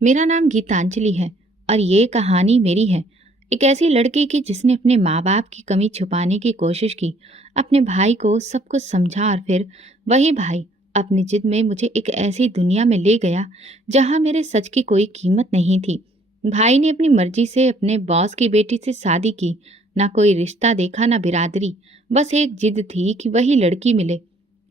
मेरा नाम गीतांजलि है और ये कहानी मेरी है। एक ऐसी लड़की की जिसने अपने माँ बाप की कमी छुपाने की कोशिश की, अपने भाई को सब कुछ समझा और फिर वही भाई अपनी जिद में मुझे एक ऐसी दुनिया में ले गया जहाँ मेरे सच की कोई कीमत नहीं थी। भाई ने अपनी मर्जी से अपने बॉस की बेटी से शादी की, ना कोई रिश्ता देखा ना बिरादरी, बस एक जिद थी कि वही लड़की मिले।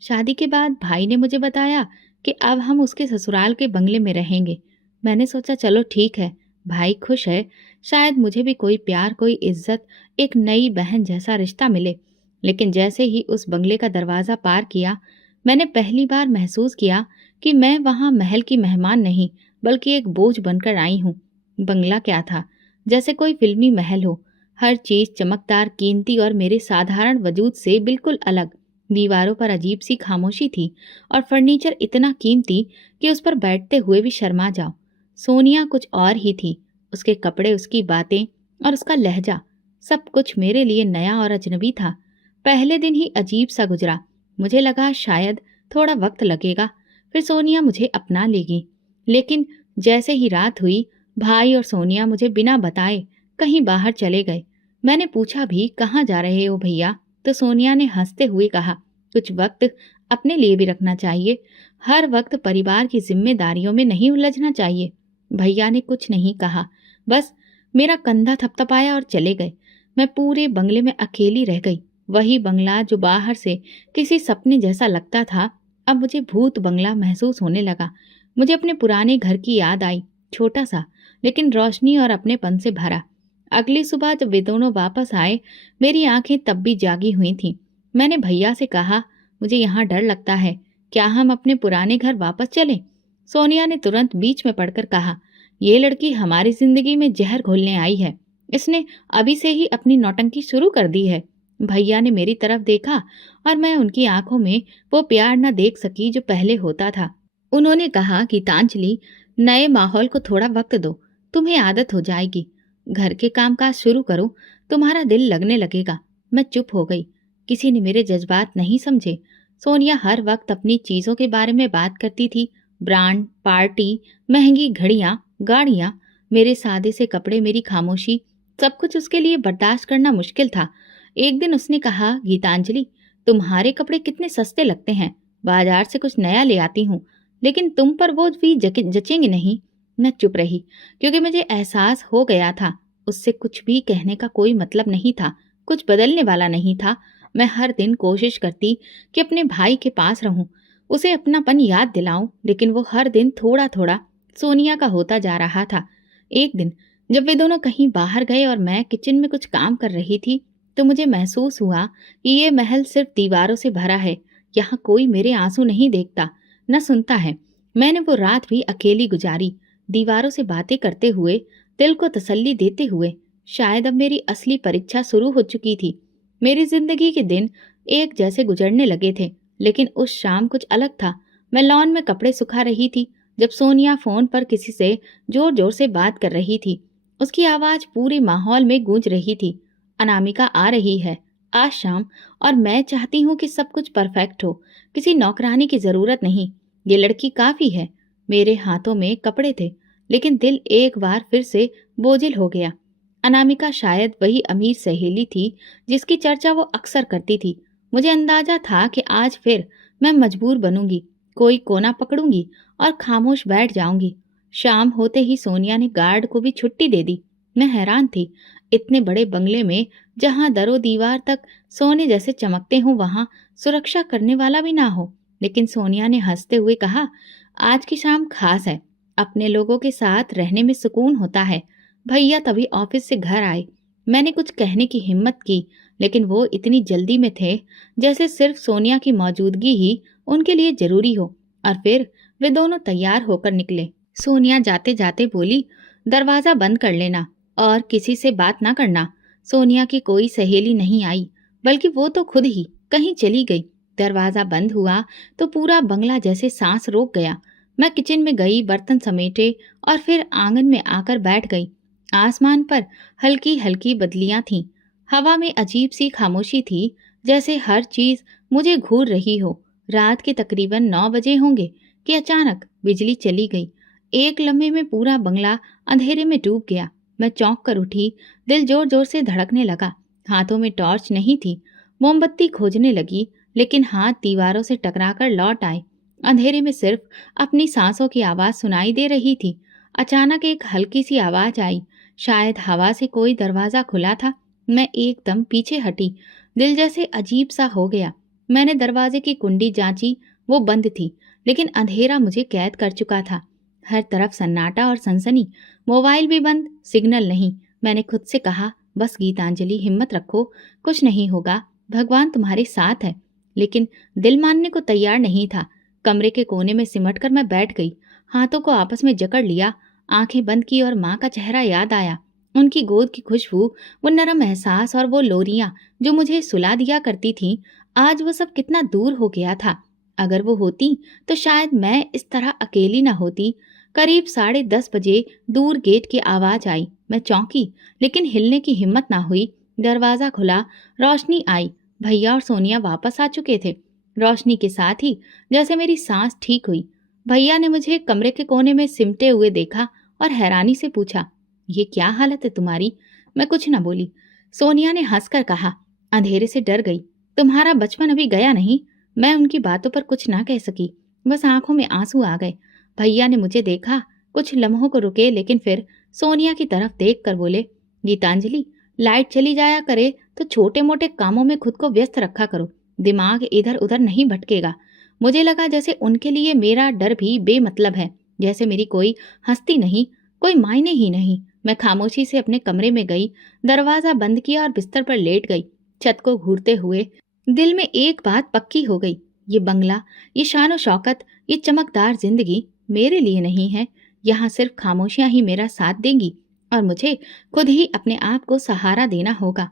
शादी के बाद भाई ने मुझे बताया कि अब हम उसके ससुराल के बंगले में रहेंगे। मैंने सोचा चलो ठीक है, भाई खुश है, शायद मुझे भी कोई प्यार, कोई इज्जत, एक नई बहन जैसा रिश्ता मिले। लेकिन जैसे ही उस बंगले का दरवाज़ा पार किया, मैंने पहली बार महसूस किया कि मैं वहाँ महल की मेहमान नहीं, बल्कि एक बोझ बनकर आई हूँ। बंगला क्या था, जैसे कोई फिल्मी महल हो, हर चीज़ चमकदार, कीमती और मेरे साधारण वजूद से बिल्कुल अलग। दीवारों पर अजीब सी खामोशी थी और फर्नीचर इतना कीमती कि उस पर बैठते हुए भी शर्मा जाओ। सोनिया कुछ और ही थी, उसके कपड़े, उसकी बातें और उसका लहजा, सब कुछ मेरे लिए नया और अजनबी था। पहले दिन ही अजीब सा गुजरा। मुझे लगा शायद थोड़ा वक्त लगेगा, फिर सोनिया मुझे अपना लेगी। लेकिन जैसे ही रात हुई, भाई और सोनिया मुझे बिना बताए कहीं बाहर चले गए। मैंने पूछा भी, कहाँ जा रहे हो भैया? तो सोनिया ने हंसते हुए कहा, कुछ वक्त अपने लिए भी रखना चाहिए, हर वक्त परिवार की जिम्मेदारियों में नहीं उलझना चाहिए। भैया ने कुछ नहीं कहा, बस मेरा कंधा थपथपाया और चले गए। मैं पूरे बंगले में अकेली रह गई। वही बंगला जो बाहर से किसी सपने जैसा लगता था, अब मुझे भूत बंगला महसूस होने लगा। मुझे अपने पुराने घर की याद आई, छोटा सा लेकिन रोशनी और अपनेपन से भरा। अगली सुबह जब वे दोनों वापस आए, मेरी आंखें तब भी जागी हुई थीं। मैंने भैया से कहा, मुझे यहाँ डर लगता है, क्या हम अपने पुराने घर वापस चलें? सोनिया ने तुरंत बीच में पड़कर कहा, ये लड़की हमारी जिंदगी में जहर घोलने आई है। इसने अभी से ही अपनी नौटंकी शुरू कर दी है। भैया ने मेरी तरफ देखा और मैं उनकी आंखों में वो प्यार न देख सकी जो पहले होता था। उन्होंने कहा, गीतांजलि, नए माहौल को थोड़ा वक्त दो, तुम्हें आदत हो जाएगी। घर के कामकाज शुरू करो, तुम्हारा दिल लगने लगेगा। मैं चुप हो गई। किसी ने मेरे जज्बात नहीं समझे। सोनिया हर वक्त अपनी चीजों के बारे में बात करती थी, ब्रांड, पार्टी, महंगी घड़ियां, गाड़ियां। मेरे सादे से कपड़े, मेरी खामोशी, सब कुछ उसके लिए बर्दाश्त करना मुश्किल था। एक दिन उसने कहा, गीतांजलि, तुम्हारे कपड़े कितने सस्ते लगते हैं, बाजार से कुछ नया ले आती हूँ, लेकिन तुम पर वो भी जचेंगे नहीं। मैं चुप रही, क्योंकि मुझे एहसास हो गया था उससे कुछ भी कहने का कोई मतलब नहीं था, कुछ बदलने वाला नहीं था। मैं हर दिन कोशिश करती कि अपने भाई के पास रहूं, उसे अपनापन याद दिलाऊं, लेकिन वो हर दिन थोड़ा थोड़ा सोनिया का होता जा रहा था। एक दिन जब वे दोनों कहीं बाहर गए और मैं किचन में कुछ काम कर रही थी, तो मुझे महसूस हुआ कि ये महल सिर्फ दीवारों से भरा है। यहाँ कोई मेरे आंसू नहीं देखता, न सुनता है। मैंने वो रात भी अकेली गुजारी, दीवारों से बातें करते हुए, दिल को तसल्ली देते हुए। शायद अब मेरी असली परीक्षा शुरू हो चुकी थी। मेरी जिंदगी के दिन एक जैसे गुजरने लगे थे, लेकिन उस शाम कुछ अलग था। मैं लॉन में कपड़े सुखा रही थी जब सोनिया फोन पर किसी से जोर जोर से बात कर रही थी। उसकी आवाज पूरे माहौल में गूंज रही थी, अनामिका आ रही है आज शाम, और मैं चाहती हूँ कि सब कुछ परफेक्ट हो, किसी नौकरानी की जरूरत नहीं, ये लड़की काफी है। मेरे हाथों में कपड़े थे, लेकिन दिल एक बार फिर से बोझिल हो गया। अनामिका शायद वही अमीर सहेली थी जिसकी चर्चा वो अक्सर करती थी। मुझे अंदाजा था कि आज फिर मैं मजबूर बनूंगी, कोई कोना पकड़ूंगी और खामोश बैठ जाऊंगी। शाम होते ही सोनिया ने गार्ड को भी छुट्टी दे दी। मैं हैरान थी, इतने बड़े बंगले में जहां दरो दीवार तक सोने जैसे चमकते हों, वहां सुरक्षा करने वाला भी ना हो। लेकिन सोनिया ने हंसते हुए कहा, आज की शाम खास है, अपने लोगों के साथ रहने में सुकून होता है। भैया तभी ऑफिस से घर आए। मैंने कुछ कहने की हिम्मत की, लेकिन वो इतनी जल्दी में थे जैसे सिर्फ सोनिया की मौजूदगी ही उनके लिए जरूरी हो। और फिर वे दोनों तैयार होकर निकले। सोनिया जाते जाते बोली, दरवाजा बंद कर लेना और किसी से बात ना करना। सोनिया की कोई सहेली नहीं आई, बल्कि वो तो खुद ही कहीं चली गई। दरवाजा बंद हुआ तो पूरा बंगला जैसे सांस रोक गया। मैं किचन में गई, बर्तन समेटे और फिर आंगन में आकर बैठ गई। आसमान पर हल्की हल्की बदलियां थीं। हवा में अजीब सी खामोशी थी, जैसे हर चीज मुझे घूर रही हो। रात के तकरीबन 9 बजे होंगे कि अचानक बिजली चली गई। एक लम्हे में पूरा बंगला अंधेरे में डूब गया। मैं चौंक कर उठी, दिल जोर जोर से धड़कने लगा। हाथों में टॉर्च नहीं थी। मोमबत्ती खोजने लगी, लेकिन हाथ दीवारों से टकराकर लौट आए। अंधेरे में सिर्फ अपनी सांसों की आवाज सुनाई दे रही थी। अचानक एक हल्की सी आवाज आई, शायद हवा से कोई दरवाजा खुला था। मैं एकदम पीछे हटी, दिल जैसे अजीब सा हो गया। मैंने दरवाजे की कुंडी जांची, वो बंद थी, लेकिन अंधेरा मुझे कैद कर चुका था। हर तरफ सन्नाटा और सनसनी, मोबाइल भी बंद, सिग्नल नहीं। मैंने खुद से कहा, बस गीतांजलि, हिम्मत रखो, कुछ नहीं होगा, भगवान तुम्हारे साथ है। लेकिन दिल मानने को तैयार नहीं था। कमरे के कोने में सिमट कर मैं बैठ गई, हाथों को आपस में जकड़ लिया, आंखें बंद की और माँ का चेहरा याद आया। उनकी गोद की खुशबू, वो नरम एहसास और वो लोरियां जो मुझे सुला दिया करती थीं, आज वो सब कितना दूर हो गया था। अगर वो होती तो शायद मैं इस तरह अकेली न होती। करीब 10:30 बजे दूर गेट की आवाज आई। मैं चौंकी, लेकिन हिलने की हिम्मत ना हुई। दरवाजा खुला, रोशनी आई। भैया और सोनिया वापस आ चुके थे। रोशनी के साथ ही जैसे मेरी सांस ठीक हुई। भैया ने मुझे कमरे के कोने में सिमटे हुए देखा और हैरानी से पूछा, ये क्या हालत है तुम्हारी? मैं कुछ न बोली। सोनिया ने हंसकर कहा, अंधेरे से डर गई, तुम्हारा बचपन अभी गया नहीं। मैं उनकी बातों पर कुछ ना कह सकी, बस आंखों में आंसू आ गए। भैया ने मुझे देखा, कुछ लम्हों को रुके, लेकिन फिर सोनिया की तरफ देख कर बोले, गीतांजलि, लाइट चली जाया करे तो छोटे मोटे कामों में खुद को व्यस्त रखा करो, दिमाग इधर उधर नहीं भटकेगा। मुझे लगा जैसे उनके लिए मेरा डर भी बेमतलब है, जैसे मेरी कोई हस्ती नहीं, कोई मायने ही नहीं। मैं खामोशी से अपने कमरे में गई, दरवाजा बंद किया और बिस्तर पर लेट गई। छत को घूरते हुए दिल में एक बात पक्की हो गई, ये बंगला, ये शान शौकत, ये चमकदार जिंदगी मेरे लिए नहीं है। यहाँ सिर्फ खामोशियां ही मेरा साथ देंगी और मुझे खुद ही अपने आप को सहारा देना होगा।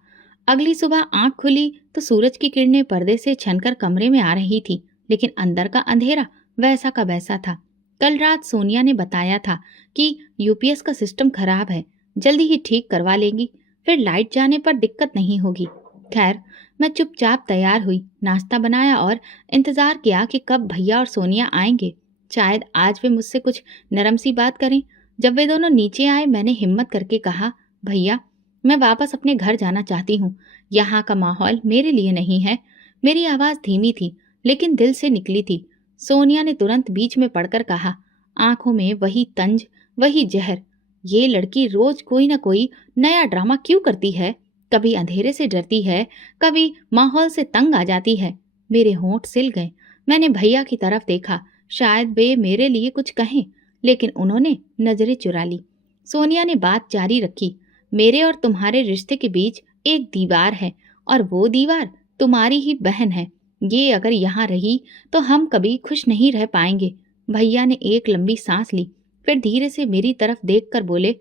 अगली सुबह आंख खुली तो सूरज की किरणें पर्दे से छनकर कमरे में आ रही थी, लेकिन अंदर का अंधेरा वैसा का वैसा था। कल रात सोनिया ने बताया था कि यूपीएस का सिस्टम खराब है, जल्दी ही ठीक करवा लेंगी, फिर लाइट जाने पर दिक्कत नहीं होगी। खैर, मैं चुपचाप तैयार हुई, नाश्ता बनाया और इंतजार किया कि कब भैया और सोनिया आएंगे। शायद आज वे मुझसे कुछ नरम सी बात करें। जब वे दोनों नीचे आए, मैंने हिम्मत करके कहा, भैया, मैं वापस अपने घर जाना चाहती हूँ, यहाँ का माहौल मेरे लिए नहीं है। मेरी आवाज़ धीमी थी, लेकिन दिल से निकली थी। सोनिया ने तुरंत बीच में पड़कर कहा, आंखों में वही तंज, वही जहर। ये लड़की रोज कोई ना कोई नया ड्रामा क्यों करती है? कभी अंधेरे से डरती है, कभी माहौल से तंग आ जाती है। मेरे होंठ सिल गए। मैंने भैया की तरफ देखा, शायद वे मेरे लिए कुछ कहें, लेकिन उन्होंने नजरें चुरा ली। सोनिया ने बात जारी रखी, मेरे और तुम्हारे रिश्ते के बीच एक दीवार है, और वो दीवार तुम्हारी ही बहन है। ये अगर यहाँ रही तो हम कभी खुश नहीं रह पाएंगे। भैया ने एक लंबी सांस ली, फिर धीरे से मेरी तरफ देखकर बोले,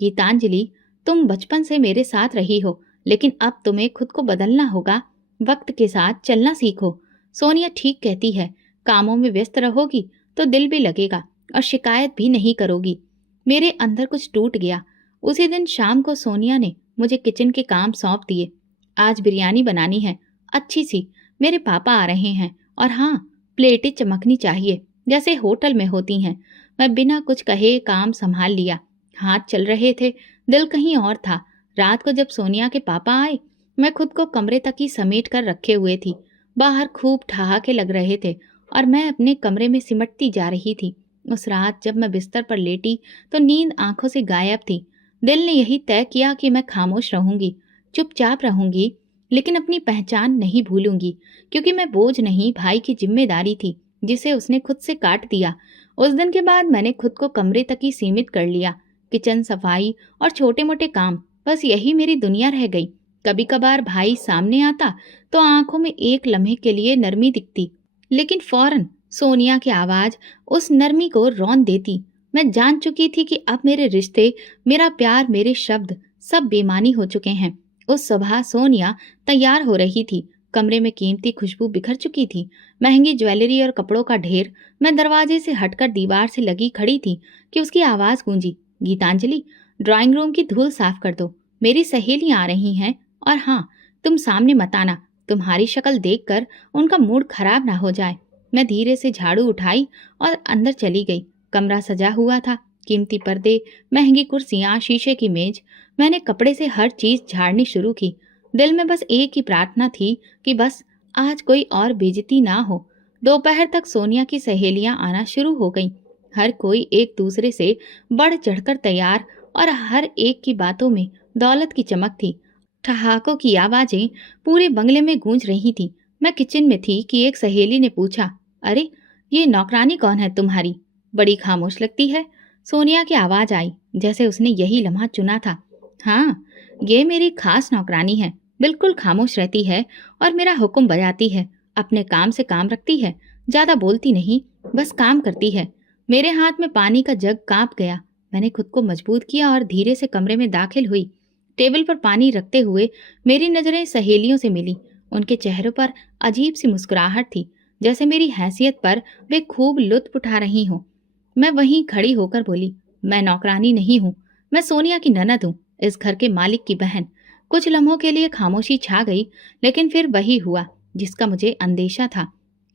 गीतांजलि, तुम बचपन से मेरे साथ रही हो, लेकिन अब तुम्हें खुद को बदलना होगा। वक्त के साथ चलना सीखो। सोनिया ठीक कहती है, कामों में व्यस्त रहोगी तो दिल भी लगेगा और शिकायत भी नहीं करोगी। मेरे अंदर कुछ टूट गया। उसी दिन शाम को सोनिया ने मुझे किचन के काम सौंप दिए। आज बिरयानी बनानी है, अच्छी सी, मेरे पापा आ रहे हैं, और हाँ, प्लेटें चमकनी चाहिए जैसे होटल में होती हैं। मैं बिना कुछ कहे काम संभाल लिया। हाथ चल रहे थे, दिल कहीं और था। रात को जब सोनिया के पापा आए, मैं खुद को कमरे तक ही समेट कर रखे हुए थी। बाहर खूब ठहाके लग रहे थे और मैं अपने कमरे में सिमटती जा रही थी। उस रात जब मैं बिस्तर पर लेटी तो नींद आंखों से गायब थी। दिल ने यही तय किया कि मैं खामोश रहूंगी, चुपचाप रहूंगी, लेकिन अपनी पहचान नहीं भूलूंगी, क्योंकि मैं बोझ नहीं, भाई की जिम्मेदारी थी जिसे उसने खुद से काट दिया। उस दिन के बाद मैंने खुद को कमरे तक ही सीमित कर लिया। किचन सफाई और छोटे मोटे काम, बस यही मेरी दुनिया रह गई। कभी कभार भाई सामने आता तो आंखों में एक लम्हे के लिए नरमी दिखती, लेकिन फौरन सोनिया की आवाज उस नरमी को रौंद देती। मैं जान चुकी थी कि अब मेरे रिश्ते, मेरा प्यार, मेरे शब्द सब बेमानी हो चुके हैं। उस सुबह सोनिया तैयार हो रही थी। कमरे में कीमती खुशबू बिखर चुकी थी, महंगी ज्वेलरी और कपड़ों का ढेर। मैं दरवाजे से हटकर दीवार से लगी खड़ी थी कि उसकी आवाज गूंजी, गीतांजलि, ड्राइंग रूम की धूल साफ कर दो, मेरी सहेलियां आ रही हैं, और हाँ, तुम सामने मत आना, तुम्हारी शक्ल देखकर उनका मूड खराब ना हो जाए। मैं धीरे से झाड़ू उठाई और अंदर चली गई। कमरा सजा हुआ था, कीमती पर्दे, महंगी कुर्सियां, शीशे की मेज। मैंने कपड़े से हर चीज झाड़नी शुरू की। दिल में बस एक ही प्रार्थना थी कि बस आज कोई और बेइज्जती ना हो। दोपहर तक सोनिया की सहेलियां आना शुरू हो गईं। हर कोई एक दूसरे से बढ़ चढ़कर तैयार और हर एक की बातों में दौलत की चमक थी। ठहाकों की आवाजें पूरे बंगले में गूंज रही थी। मैं किचन में थी कि एक सहेली ने पूछा, अरे ये नौकरानी कौन है तुम्हारी? बड़ी खामोश लगती है। सोनिया की आवाज आई, जैसे उसने यही लम्हा चुना था। हाँ, ये मेरी खास नौकरानी है। बिल्कुल खामोश रहती है और मेरा हुक्म बजाती है। अपने काम से काम रखती है, ज्यादा बोलती नहीं, बस काम करती है। मेरे हाथ में पानी का जग कांप गया। मैंने खुद को मजबूत किया और धीरे से कमरे में दाखिल हुई। टेबल पर पानी रखते हुए मेरी नजरें सहेलियों से मिली। उनके चेहरों पर अजीब सी मुस्कुराहट थी, जैसे मेरी हैसियत पर वे खूब लुत्फ उठा रही हों। मैं वहीं खड़ी होकर बोली, मैं नौकरानी नहीं हूँ, मैं सोनिया की ननद हूँ, इस घर के मालिक की बहन। कुछ लम्हों के लिए खामोशी छा गई, लेकिन फिर वही हुआ जिसका मुझे अंदेशा था।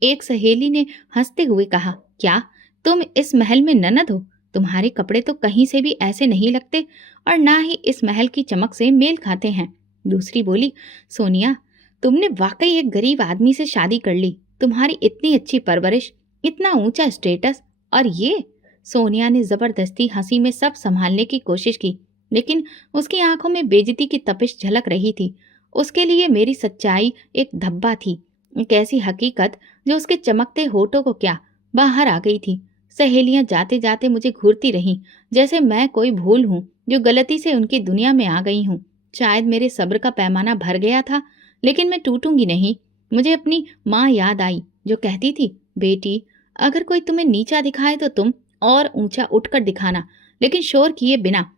एक सहेली ने हंसते हुए कहा, क्या तुम इस महल में ननद हो? तुम्हारे कपड़े तो कहीं से भी ऐसे नहीं लगते और ना ही इस महल की चमक से मेल खाते हैं। दूसरी बोली, सोनिया, तुमने वाकई एक गरीब आदमी से शादी कर ली। तुम्हारी इतनी अच्छी परवरिश, इतना ऊंचा स्टेटस, और ये। सोनिया ने जबरदस्ती हंसी में सब संभालने की कोशिश की, लेकिन उसकी आंखों में बेइज्जती की तपिश झलक रही थी। उसके लिए मेरी सच्चाई एक धब्बा थी, एक ऐसी हकीकत जो उसके चमकते होठों को क्या बाहर आ गई थी। सहेलियां जाते जाते मुझे घूरती रहीं, जैसे मैं कोई भूल हूं जो गलती से उनकी दुनिया में आ गई हूं। शायद मेरे सब्र का पैमाना भर गया था, लेकिन मैं टूटूंगी नहीं। मुझे अपनी माँ याद आई, जो कहती थी, बेटी, अगर कोई तुम्हें नीचा दिखाए तो तुम और ऊंचा उठकर दिखाना, लेकिन शोर किए बिना।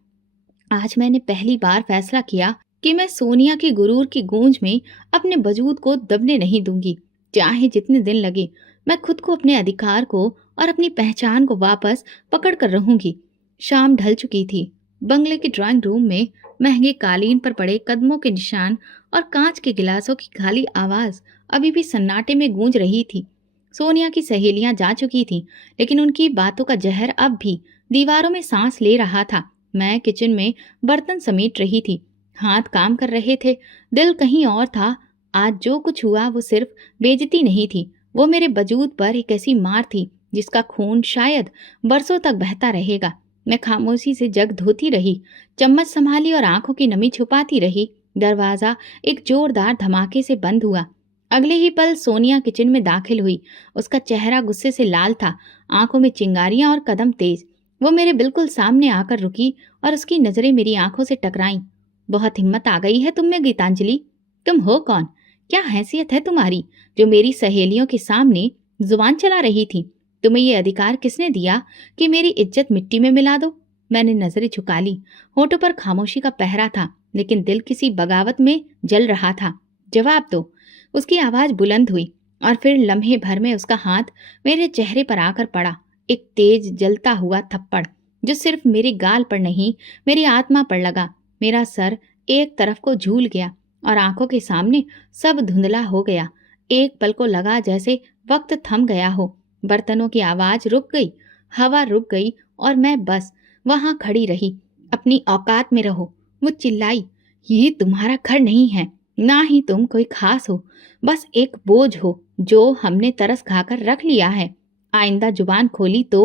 आज मैंने पहली बार फैसला किया कि मैं सोनिया की गुरूर की गूंज में अपने वजूद को दबने नहीं दूंगी। चाहे जितने दिन लगे, मैं खुद को, अपने अधिकार को और अपनी पहचान को वापस पकड़ कर रहूंगी। शाम ढल चुकी थी। बंगले के ड्राइंग रूम में महंगे कालीन पर पड़े कदमों के निशान और कांच के गिलासों की खाली आवाज अभी भी सन्नाटे में गूंज रही थी। सोनिया की सहेलियां जा चुकी थीं, लेकिन उनकी बातों का जहर अब भी दीवारों में सांस ले रहा था। मैं किचन में बर्तन समेट रही थी। हाथ काम कर रहे थे, दिल कहीं और था। आज जो कुछ हुआ वो सिर्फ बेइज्जती नहीं थी, वो मेरे वजूद पर एक ऐसी मार थी जिसका खून शायद बरसों तक बहता रहेगा। मैं खामोशी से जग धोती रही, चम्मच संभाली और आंखों की नमी छुपाती रही। दरवाजा एक जोरदार धमाके से बंद हुआ। अगले ही पल सोनिया किचन में दाखिल हुई। उसका चेहरा गुस्से से लाल था, आंखों में चिंगारियां और कदम तेज। वो मेरे बिल्कुल सामने आकर रुकी और उसकी नजरें मेरी आंखों से टकराईं। बहुत हिम्मत आ गई है तुम में, गीतांजलि। तुम हो कौन? क्या हैसियत है तुम्हारी जो मेरी सहेलियों के सामने जुबान चला रही थी? तुम्हें ये अधिकार किसने दिया कि मेरी इज्जत मिट्टी में मिला दो? मैंने नजरें झुका ली। होठों पर खामोशी का पहरा था, लेकिन दिल किसी बगावत में जल रहा था। जवाब दो। उसकी आवाज बुलंद हुई और फिर लम्हे भर में उसका हाथ मेरे चेहरे पर आकर पड़ा। एक तेज जलता हुआ थप्पड़ जो सिर्फ मेरे गाल पर नहीं, मेरी आत्मा पर लगा। मेरा सर एक तरफ को झूल गया और आंखों के सामने सब धुंधला हो गया। एक पल को लगा जैसे वक्त थम गया हो। बर्तनों की आवाज रुक गई, हवा रुक गई और मैं बस वहां खड़ी रही। अपनी औकात में रहो, वो चिल्लाई। ये तुम्हारा घर नहीं है, ना ही तुम कोई खास हो, बस एक बोझ हो जो हमने तरस खाकर रख लिया है। आइंदा जुबान खोली तो।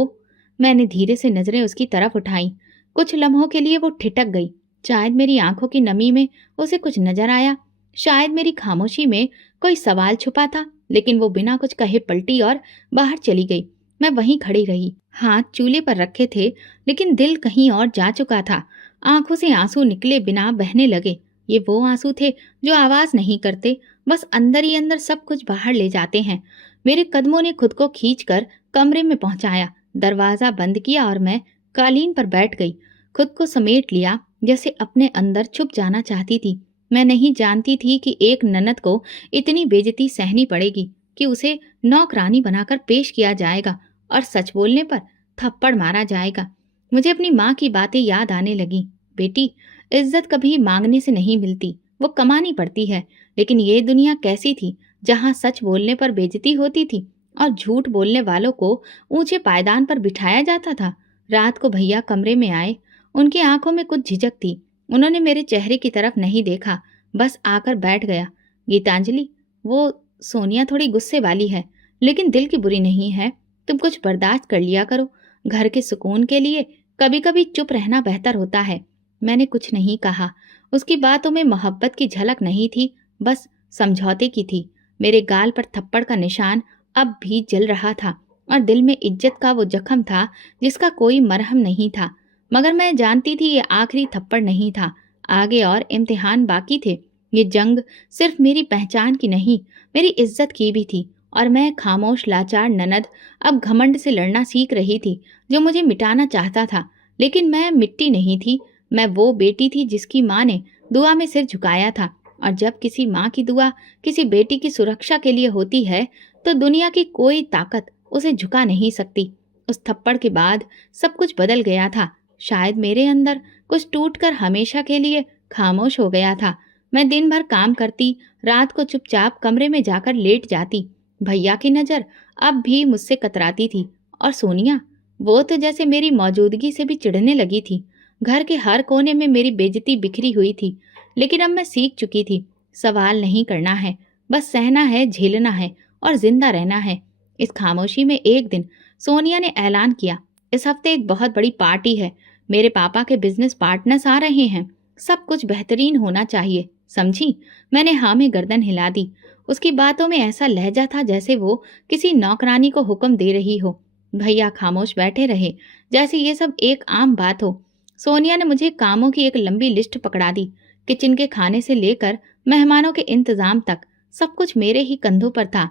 मैंने धीरे से नजरें उसकी तरफ उठाई। कुछ लम्हों के लिए वो ठिठक गई। शायद मेरी आंखों की नमी में उसे कुछ नजर आया, शायद मेरी खामोशी में कोई सवाल छुपा था, लेकिन वो बिना कुछ कहे पलटी और बाहर चली गई। मैं वहीं खड़ी रही, हाथ चूल्हे पर रखे थे, लेकिन दिल कहीं और जा चुका था। आंखों से आंसू निकले बिना बहने लगे। ये वो आंसू थे जो आवाज नहीं करते, बस अंदर ही अंदर सब कुछ बाहर ले जाते हैं। मेरे कदमों ने खुद को खींचकर कमरे में पहुंचाया। दरवाजा बंद किया और मैं कालीन पर बैठ गई। खुद को समेट लिया, जैसे अपने अंदर छुप जाना चाहती थी। मैं नहीं जानती थी कि एक ननद को इतनी बेइज्जती सहनी पड़ेगी, कि उसे नौकरानी बनाकर पेश किया जाएगा और सच बोलने पर थप्पड़ मारा जाएगा। मुझे अपनी माँ की बातें याद आने लगी। बेटी, इज्जत कभी मांगने से नहीं मिलती, वो कमानी पड़ती है। लेकिन ये दुनिया कैसी थी जहाँ सच बोलने पर बेइज्जती होती थी और झूठ बोलने वालों को ऊंचे पायदान पर बिठाया जाता था। रात को भैया कमरे में आए। उनकी आंखों में कुछ झिझक थी। उन्होंने मेरे चेहरे की तरफ नहीं देखा, बस आकर बैठ गया। गीतांजलि, वो सोनिया थोड़ी गुस्से वाली है, लेकिन दिल की बुरी नहीं है। तुम कुछ बर्दाश्त कर लिया करो। घर के सुकून के लिए कभी कभी चुप रहना बेहतर होता है। मैंने कुछ नहीं कहा। उसकी बातों में मोहब्बत की झलक नहीं थी, बस समझौते की थी। मेरे गाल पर थप्पड़ का निशान अब भी जल रहा था और दिल में इज्जत का वो जख्म था जिसका कोई मरहम नहीं था। मगर मैं जानती थी ये आखिरी थप्पड़ नहीं था। आगे और इम्तिहान बाकी थे। ये जंग सिर्फ मेरी पहचान की नहीं, मेरी इज्जत की भी थी। और मैं खामोश लाचार ननद अब घमंड से लड़ना सीख रही थी, जो मुझे मिटाना चाहता था। लेकिन मैं मिट्टी नहीं थी। मैं वो बेटी थी जिसकी माँ ने दुआ में सिर झुकाया था। और जब किसी माँ की दुआ किसी बेटी की सुरक्षा के लिए होती है, तो दुनिया की कोई ताकत उसे झुका नहीं सकती। उस थप्पड़ के बाद सब कुछ बदल गया था। शायद मेरे अंदर कुछ टूटकर हमेशा के लिए खामोश हो गया था। मैं दिन भर काम करती, रात को चुपचाप कमरे में जाकर लेट जाती। भैया की नज़र अब भी मुझसे कतराती थी। और सोनिया, वो तो जैसे मेरी मौजूदगी से भी चिढ़ने लगी थी। घर के हर कोने में मेरी बेइज्जती बिखरी हुई थी। लेकिन अब मैं सीख चुकी थी, सवाल नहीं करना है, बस सहना है, झेलना है और जिंदा रहना है। इस खामोशी में एक दिन सोनिया ने ऐलान किया, इस हफ्ते एक बहुत बड़ी पार्टी है। मेरे पापा के बिजनेस पार्टनर्स आ रहे हैं। सब कुछ बेहतरीन होना चाहिए, समझी? मैंने हाँ में गर्दन हिला दी। उसकी बातों में ऐसा लहजा था जैसे वो किसी नौकरानी को हुक्म दे रही हो। भैया खामोश बैठे रहे, जैसे ये सब एक आम बात हो। सोनिया ने मुझे कामों की एक लंबी लिस्ट पकड़ा दी। किचन के खाने से लेकर मेहमानों के इंतजाम तक सब कुछ मेरे ही कंधों पर था।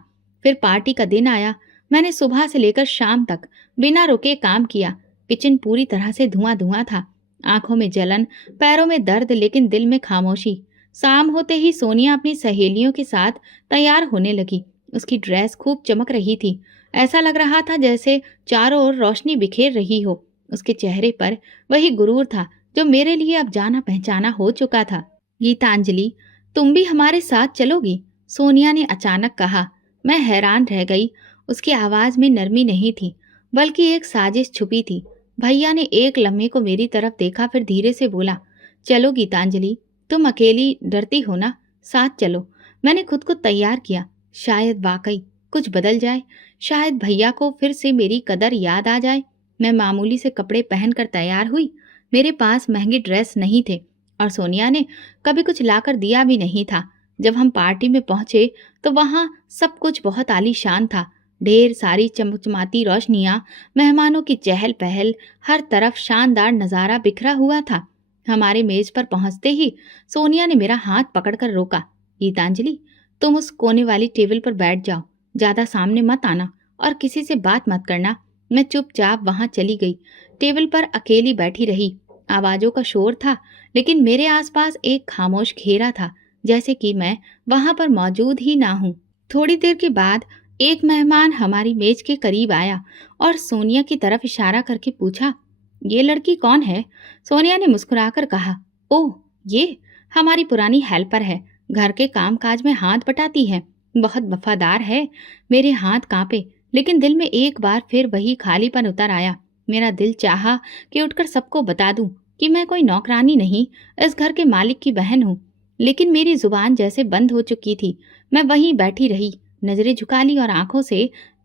फिर पार्टी का दिन आया। मैंने सुबह से लेकर शाम तक बिना रुके काम किया। किचन पूरी तरह से धुआं धुआं था। आंखों में जलन, पैरों में दर्द, लेकिन दिल में खामोशी। शाम होते ही सोनिया अपनी सहेलियों के साथ तैयार होने लगी। उसकी ड्रेस खूब चमक रही थी। ऐसा लग रहा था जैसे चारों ओर रोशनी बिखेर रही हो। उसके चेहरे पर वही गुरूर था जो मेरे लिए अब जाना पहचाना हो चुका था। गीतांजलि, तुम भी हमारे साथ चलोगी? सोनिया ने अचानक कहा। मैं हैरान रह गई। उसकी आवाज में नरमी नहीं थी, बल्कि एक साजिश छुपी थी। भैया ने एक लम्हे को मेरी तरफ देखा, फिर धीरे से बोला, चलो गीतांजलि, तुम अकेली डरती हो ना, साथ चलो। मैंने खुद को तैयार किया। शायद वाकई कुछ बदल जाए, शायद भैया को फिर से मेरी कदर याद आ जाए। मैं मामूली से कपड़े पहनकर तैयार हुई। मेरे पास महंगे ड्रेस नहीं थे और सोनिया ने कभी कुछ लाकर दिया भी नहीं था। जब हम पार्टी में पहुंचे तो वहां सब कुछ बहुत आलीशान था। ढेर सारी चमचमाती रोशनियां, मेहमानों की चहल पहल, हर तरफ शानदार नजारा बिखरा हुआ था। हमारे मेज पर पहुंचते ही सोनिया ने मेरा हाथ पकड़कर रोका। गीतांजलि, तुम उस कोने वाली टेबल पर बैठ जाओ, ज्यादा सामने मत आना और किसी से बात मत करना। मैं चुपचाप वहां चली गई। टेबल पर अकेली बैठी रही। आवाजों का शोर था, लेकिन मेरे आसपास एक खामोश घेरा था, जैसे कि मैं वहां पर मौजूद ही ना हूं। थोड़ी देर के बाद एक मेहमान हमारी मेज के करीब आया और सोनिया की तरफ इशारा करके पूछा, ये लड़की कौन है? सोनिया ने मुस्कुराकर कहा, ओह, ये हमारी पुरानी हेल्पर है। घर के कामकाज में हाथ बटाती है, बहुत वफादार है। मेरे हाथ कांपे, लेकिन दिल में एक बार फिर वही खालीपन उतर आया। मेरा दिल चाहा कि उठकर सबको बता दूं कि मैं कोई नौकरानी नहीं, इस घर के मालिक की बहन हूँ। लेकिन मेरी जुबान जैसे बंद हो चुकी थी। मैं वहीं बैठी रही, नजरें झुका ली और आंखों से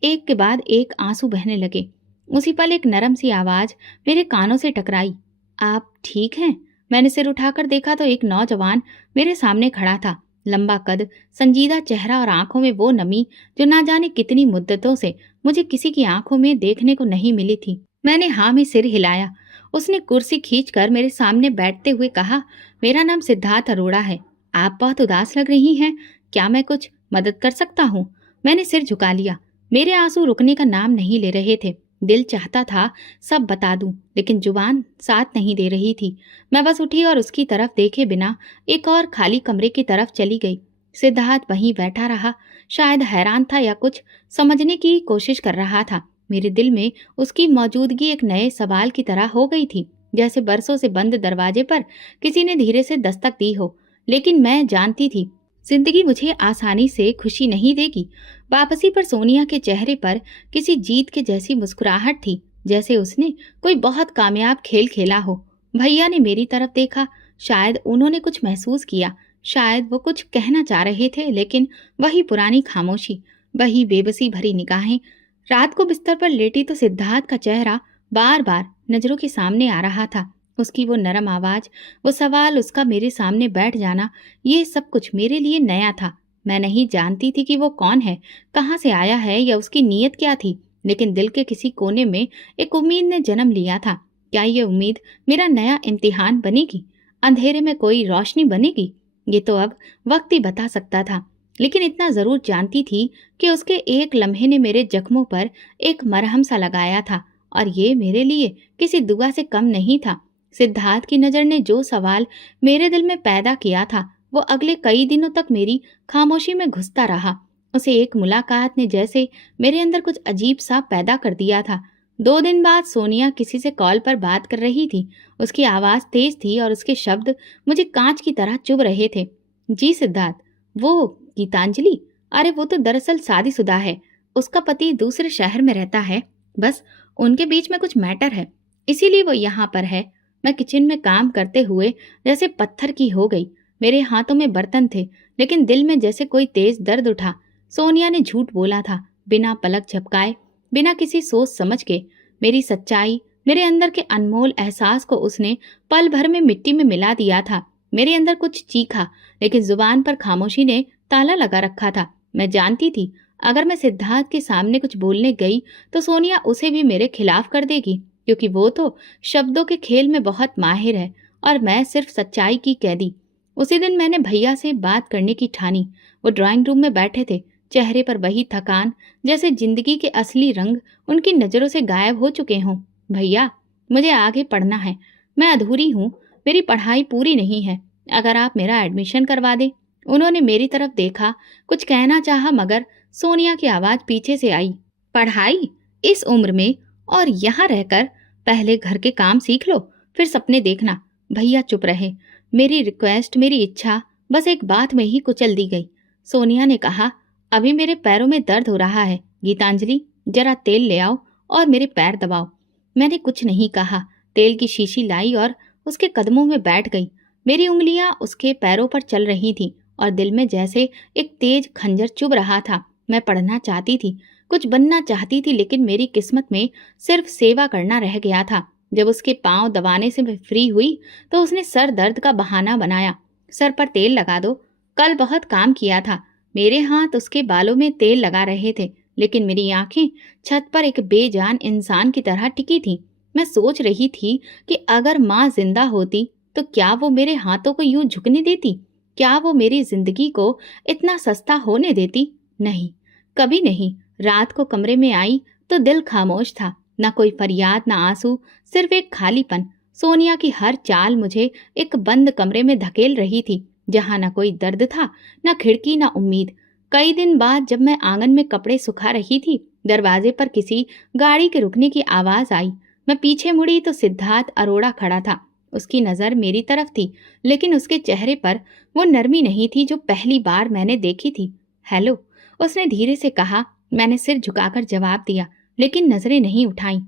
एक के बाद एक आंसू बहने लगे। उसी पल एक नरम सी आवाज मेरे कानों से टकराई, आप ठीक हैं? मैंने सिर उठाकर देखा तो एक नौजवान मेरे सामने खड़ा था। लंबा कद, संजीदा चेहरा और आंखों में वो नमी जो ना जाने कितनी मुद्दतों से मुझे किसी की आंखों में देखने को नहीं मिली थी। मैंने हाँ में सिर हिलाया। उसने कुर्सी खींचकर मेरे सामने बैठते हुए कहा, मेरा नाम सिद्धार्थ अरोड़ा है। आप बहुत उदास लग रही हैं, क्या मैं कुछ मदद कर सकता हूँ? मैंने सिर झुका लिया। मेरे आंसू रुकने का नाम नहीं ले रहे थे। दिल चाहता था सब बता दूं, लेकिन जुबान साथ नहीं दे रही थी। मैं बस उठी और उसकी तरफ देखे बिना एक और खाली कमरे की तरफ चली गई। सिद्धार्थ वहीं बैठा रहा, शायद हैरान था या कुछ समझने की कोशिश कर रहा था। मेरे दिल में उसकी मौजूदगी एक नए सवाल की तरह हो गई थी, जैसे बरसों से बंद दरवाजे पर किसी ने धीरे से दस्तक दी हो। लेकिन मैं जानती थी जिंदगी मुझे आसानी से खुशी नहीं देगी। वापसी पर सोनिया के चेहरे पर किसी जीत के जैसी मुस्कुराहट थी, जैसे उसने कोई बहुत कामयाब खेल खेला हो। भैया ने मेरी तरफ देखा। शायद उन्होंने कुछ महसूस किया, शायद वो कुछ कहना चाह रहे थे, लेकिन वही पुरानी खामोशी, वही बेबसी भरी निगाहें। रात को बिस्तर पर लेटी तो सिद्धार्थ का चेहरा बार बार नजरों के सामने आ रहा था। उसकी वो नरम आवाज, वो सवाल, उसका मेरे सामने बैठ जाना, ये सब कुछ मेरे लिए नया था। मैं नहीं जानती थी कि वो कौन है, कहाँ से आया है, या उसकी नीयत क्या थी, लेकिन दिल के किसी कोने में एक उम्मीद ने जन्म लिया था। क्या ये उम्मीद मेरा नया इम्तिहान बनेगी, अंधेरे में कोई रोशनी बनेगी? ये तो अब वक्त ही बता सकता था। लेकिन इतना जरूर जानती थी कि उसके एक लम्हे ने मेरे जख्मों पर एक मरहम सा लगाया था, और ये मेरे लिए किसी दुआ से कम नहीं था। सिद्धार्थ की नज़र ने जो सवाल मेरे दिल में पैदा किया था, वो अगले कई दिनों तक मेरी खामोशी में घुसता रहा। उसे एक मुलाकात ने जैसे मेरे अंदर कुछ अजीब सा पैदा कर दिया था। 2 दिन बाद सोनिया किसी से कॉल पर बात कर रही थी। उसकी आवाज़ तेज थी और उसके शब्द मुझे कांच की तरह चुभ रहे थे। जी सिद्धार्थ, वो गीतांजलि? अरे वो तो दरअसल शादीशुदा है। उसका पति दूसरे शहर में रहता है। बस उनके बीच में कुछ मैटर है, इसीलिए वो यहाँ पर है। मैं किचन में काम करते हुए जैसे पत्थर की हो गई। मेरे हाथों में बर्तन थे, लेकिन दिल में जैसे कोई तेज दर्द उठा। सोनिया ने झूठ बोला था, बिना पलक झपकाए, बिना किसी सोच समझ के। मेरी सच्चाई, मेरे अंदर के अनमोल एहसास को उसने पल भर में मिट्टी में मिला दिया था। मेरे अंदर कुछ चीखा, लेकिन जुबान पर खामोशी ने ताला लगा रखा था। मैं जानती थी, अगर मैं सिद्धार्थ के सामने कुछ बोलने गई तो सोनिया उसे भी मेरे खिलाफ कर देगी, क्योंकि वो तो शब्दों के खेल में बहुत माहिर है और मैं सिर्फ सच्चाई की कैदी। उसी दिन मैंने भैया से बात करने की ठानी। वो ड्राइंग रूम में बैठे थे, चेहरे पर वही थकान, जैसे जिंदगी के असली रंग उनकी नज़रों से गायब हो चुके हों। भैया, मुझे आगे पढ़ना है, मैं अधूरी हूँ, मेरी पढ़ाई पूरी नहीं है, अगर आप मेरा एडमिशन करवा दें। उन्होंने मेरी तरफ देखा, कुछ कहना चाहा, मगर सोनिया की आवाज़ पीछे से आई। पढ़ाई? इस उम्र में और यहाँ रहकर? पहले घर के काम सीख लो, फिर सपने देखना। भैया चुप रहे। मेरी रिक्वेस्ट, मेरी इच्छा बस एक बात में ही कुचल दी गई। सोनिया ने कहा, अभी मेरे पैरों में दर्द हो रहा है गीतांजलि, जरा तेल ले आओ और मेरे पैर दबाओ। मैंने कुछ नहीं कहा। तेल की शीशी लाई और उसके कदमों में बैठ गई। मेरी उंगलियां उसके पैरों पर चल रही थीं और दिल में जैसे एक तेज खंजर चुभ रहा था। मैं पढ़ना चाहती थी, कुछ बनना चाहती थी, लेकिन मेरी किस्मत में सिर्फ सेवा करना रह गया था। जब उसके पांव दबाने से मैं फ्री हुई तो उसने सर दर्द का बहाना बनाया। सर पर तेल लगा दो, कल बहुत काम किया था। मेरे हाथ उसके बालों में तेल लगा रहे थे, लेकिन मेरी आंखें छत पर एक बेजान इंसान की तरह टिकी थीं। मैं सोच रही थी कि अगर माँ जिंदा होती तो क्या वो मेरे हाथों को यूं झुकने देती? क्या वो मेरी जिंदगी को इतना सस्ता होने देती? नहीं, कभी नहीं। रात को कमरे में आई तो दिल खामोश था, ना कोई फरियाद, ना आंसू, सिर्फ एक खालीपन। सोनिया की हर चाल मुझे एक बंद कमरे में धकेल रही थी, जहाँ ना कोई दर्द था, ना खिड़की, ना उम्मीद। कई दिन बाद जब मैं आंगन में कपड़े सुखा रही थी, दरवाजे पर किसी गाड़ी के रुकने की आवाज आई। मैं पीछे मुड़ी तो सिद्धार्थ अरोड़ा खड़ा था। उसकी नजर मेरी तरफ थी, लेकिन उसके चेहरे पर वो नरमी नहीं थी जो पहली बार मैंने देखी थी। हेलो, उसने धीरे से कहा। मैंने सिर झुकाकर जवाब दिया, लेकिन नजरें नहीं उठाई।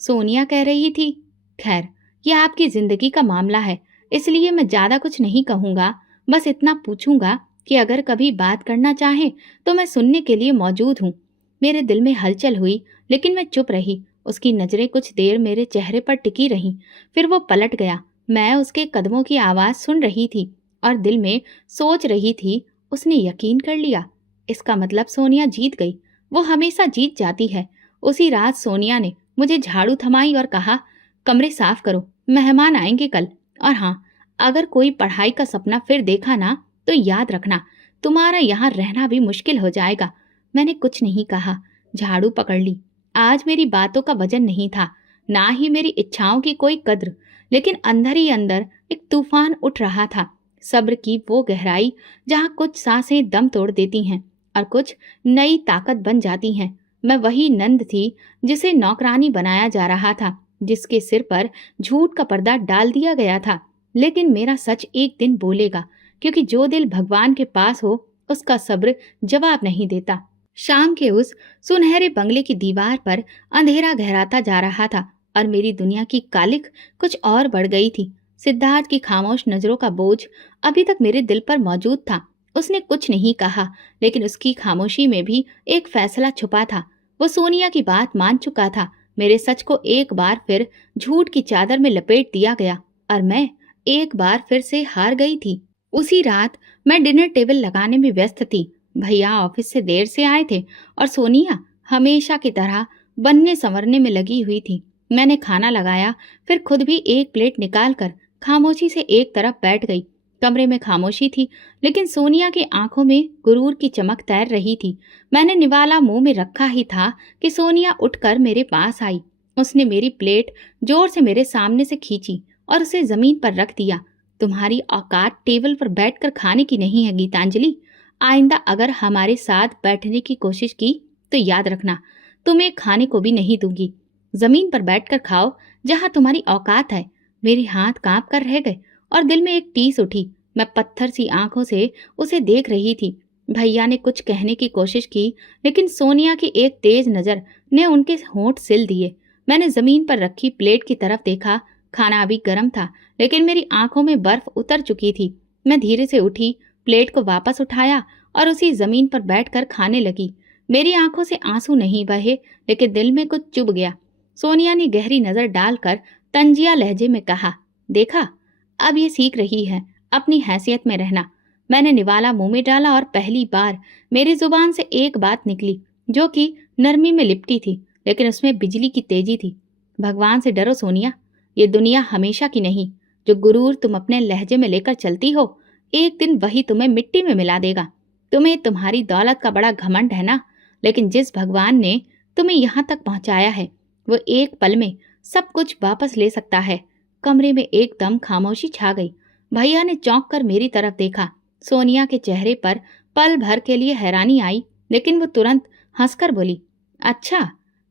सोनिया कह रही थी, खैर, यह आपकी जिंदगी का मामला है, इसलिए मैं ज्यादा कुछ नहीं कहूंगा। बस इतना पूछूंगा कि अगर कभी बात करना चाहें तो मैं सुनने के लिए मौजूद हूँ। मेरे दिल में हलचल हुई, लेकिन मैं चुप रही। उसकी नजरें कुछ देर मेरे चेहरे पर टिकी रहीं, फिर वो पलट गया। मैं उसके कदमों की आवाज सुन रही थी और दिल में सोच रही थी, उसने यकीन कर लिया। इसका मतलब सोनिया जीत गई। वो हमेशा जीत जाती है। उसी रात सोनिया ने मुझे झाड़ू थमाई और कहा, कमरे साफ करो, मेहमान आएंगे कल। और हाँ, अगर कोई पढ़ाई का सपना फिर देखा ना तो याद रखना, तुम्हारा यहाँ रहना भी मुश्किल हो जाएगा। मैंने कुछ नहीं कहा, झाड़ू पकड़ ली। आज मेरी बातों का वजन नहीं था, ना ही मेरी इच्छाओं की कोई कद्र, लेकिन अंदर ही अंदर एक तूफान उठ रहा था। सब्र की वो गहराई जहाँ कुछ सांसें दम तोड़ देती हैं और कुछ नई ताकत बन जाती हैं। मैं वही नंद थी जिसे नौकरानी बनाया जा रहा था, जिसके सिर पर झूठ का पर्दा डाल दिया गया था। लेकिन मेरा सच एक दिन बोलेगा, क्योंकि जो दिल भगवान के पास हो उसका सब्र जवाब नहीं देता। शाम के उस सुनहरे बंगले की दीवार पर अंधेरा गहराता जा रहा था और मेरी दुनिया की कालिख कुछ और बढ़ गई थी। सिद्धार्थ की खामोश नजरों का बोझ अभी तक मेरे दिल पर मौजूद था। उसने कुछ नहीं कहा, लेकिन उसकी खामोशी में भी एक फैसला छुपा था। वो सोनिया की बात मान चुका था। मेरे सच को एक बार फिर झूठ की चादर में लपेट दिया गया और मैं एक बार फिर से हार गई थी। उसी रात मैं डिनर टेबल लगाने में व्यस्त थी। भैया ऑफिस से देर से आए थे और सोनिया हमेशा की तरह बनने संवरने में लगी हुई थी। मैंने खाना लगाया, फिर खुद भी एक प्लेट निकालकर खामोशी से एक तरफ बैठ गई। कमरे में खामोशी थी, लेकिन सोनिया की आंखों में गुरूर की चमक तैर रही थी। मैंने निवाला मुंह में रखा ही था कि सोनिया उठकर मेरे पास आई। उसने मेरी प्लेट जोर से मेरे सामने से खींची और उसे जमीन पर रख दिया। तुम्हारी औकात टेबल पर बैठकर खाने की नहीं है गीतांजलि। आइंदा अगर हमारे साथ बैठने की कोशिश की तो याद रखना, तुम्हें खाने को भी नहीं दूंगी। जमीन पर बैठकर खाओ जहां तुम्हारी औकात है। मेरे हाथ कांप कर रह गए और दिल में एक टीस उठी। मैं पत्थर सी आंखों से उसे देख रही थी। भैया ने कुछ कहने की कोशिश की, लेकिन सोनिया की एक तेज नजर ने उनके होंठ सिल दिए। मैंने जमीन पर रखी प्लेट की तरफ देखा। खाना अभी गर्म था, लेकिन मेरी आंखों में बर्फ उतर चुकी थी। मैं धीरे से उठी, प्लेट को वापस उठाया और उसी जमीन पर बैठकर खाने लगी। मेरी आंखों से आंसू नहीं बहे, लेकिन दिल में कुछ चुभ गया। सोनिया ने गहरी नजर डालकर तंजिया लहजे में कहा, देखा, अब ये सीख रही है अपनी हैसियत में रहना। मैंने निवाला मुंह में डाला और पहली बार मेरी जुबान से एक बात निकली जो कि नरमी में लिपटी थी, लेकिन उसमें बिजली की तेजी थी। भगवान से डरो सोनिया, ये दुनिया हमेशा की नहीं। जो गुरूर तुम अपने लहजे में लेकर चलती हो, एक दिन वही तुम्हें मिट्टी में मिला देगा। तुम्हें तुम्हारी दौलत का बड़ा घमंड है ना, लेकिन जिस भगवान ने तुम्हें यहाँ तक पहुँचाया है, वो एक पल में सब कुछ वापस ले सकता है। कमरे में एकदम खामोशी छा गई। भैया ने चौंक कर मेरी तरफ देखा। सोनिया के चेहरे पर पल भर के लिए हैरानी आई, लेकिन वो तुरंत हंसकर बोली, अच्छा,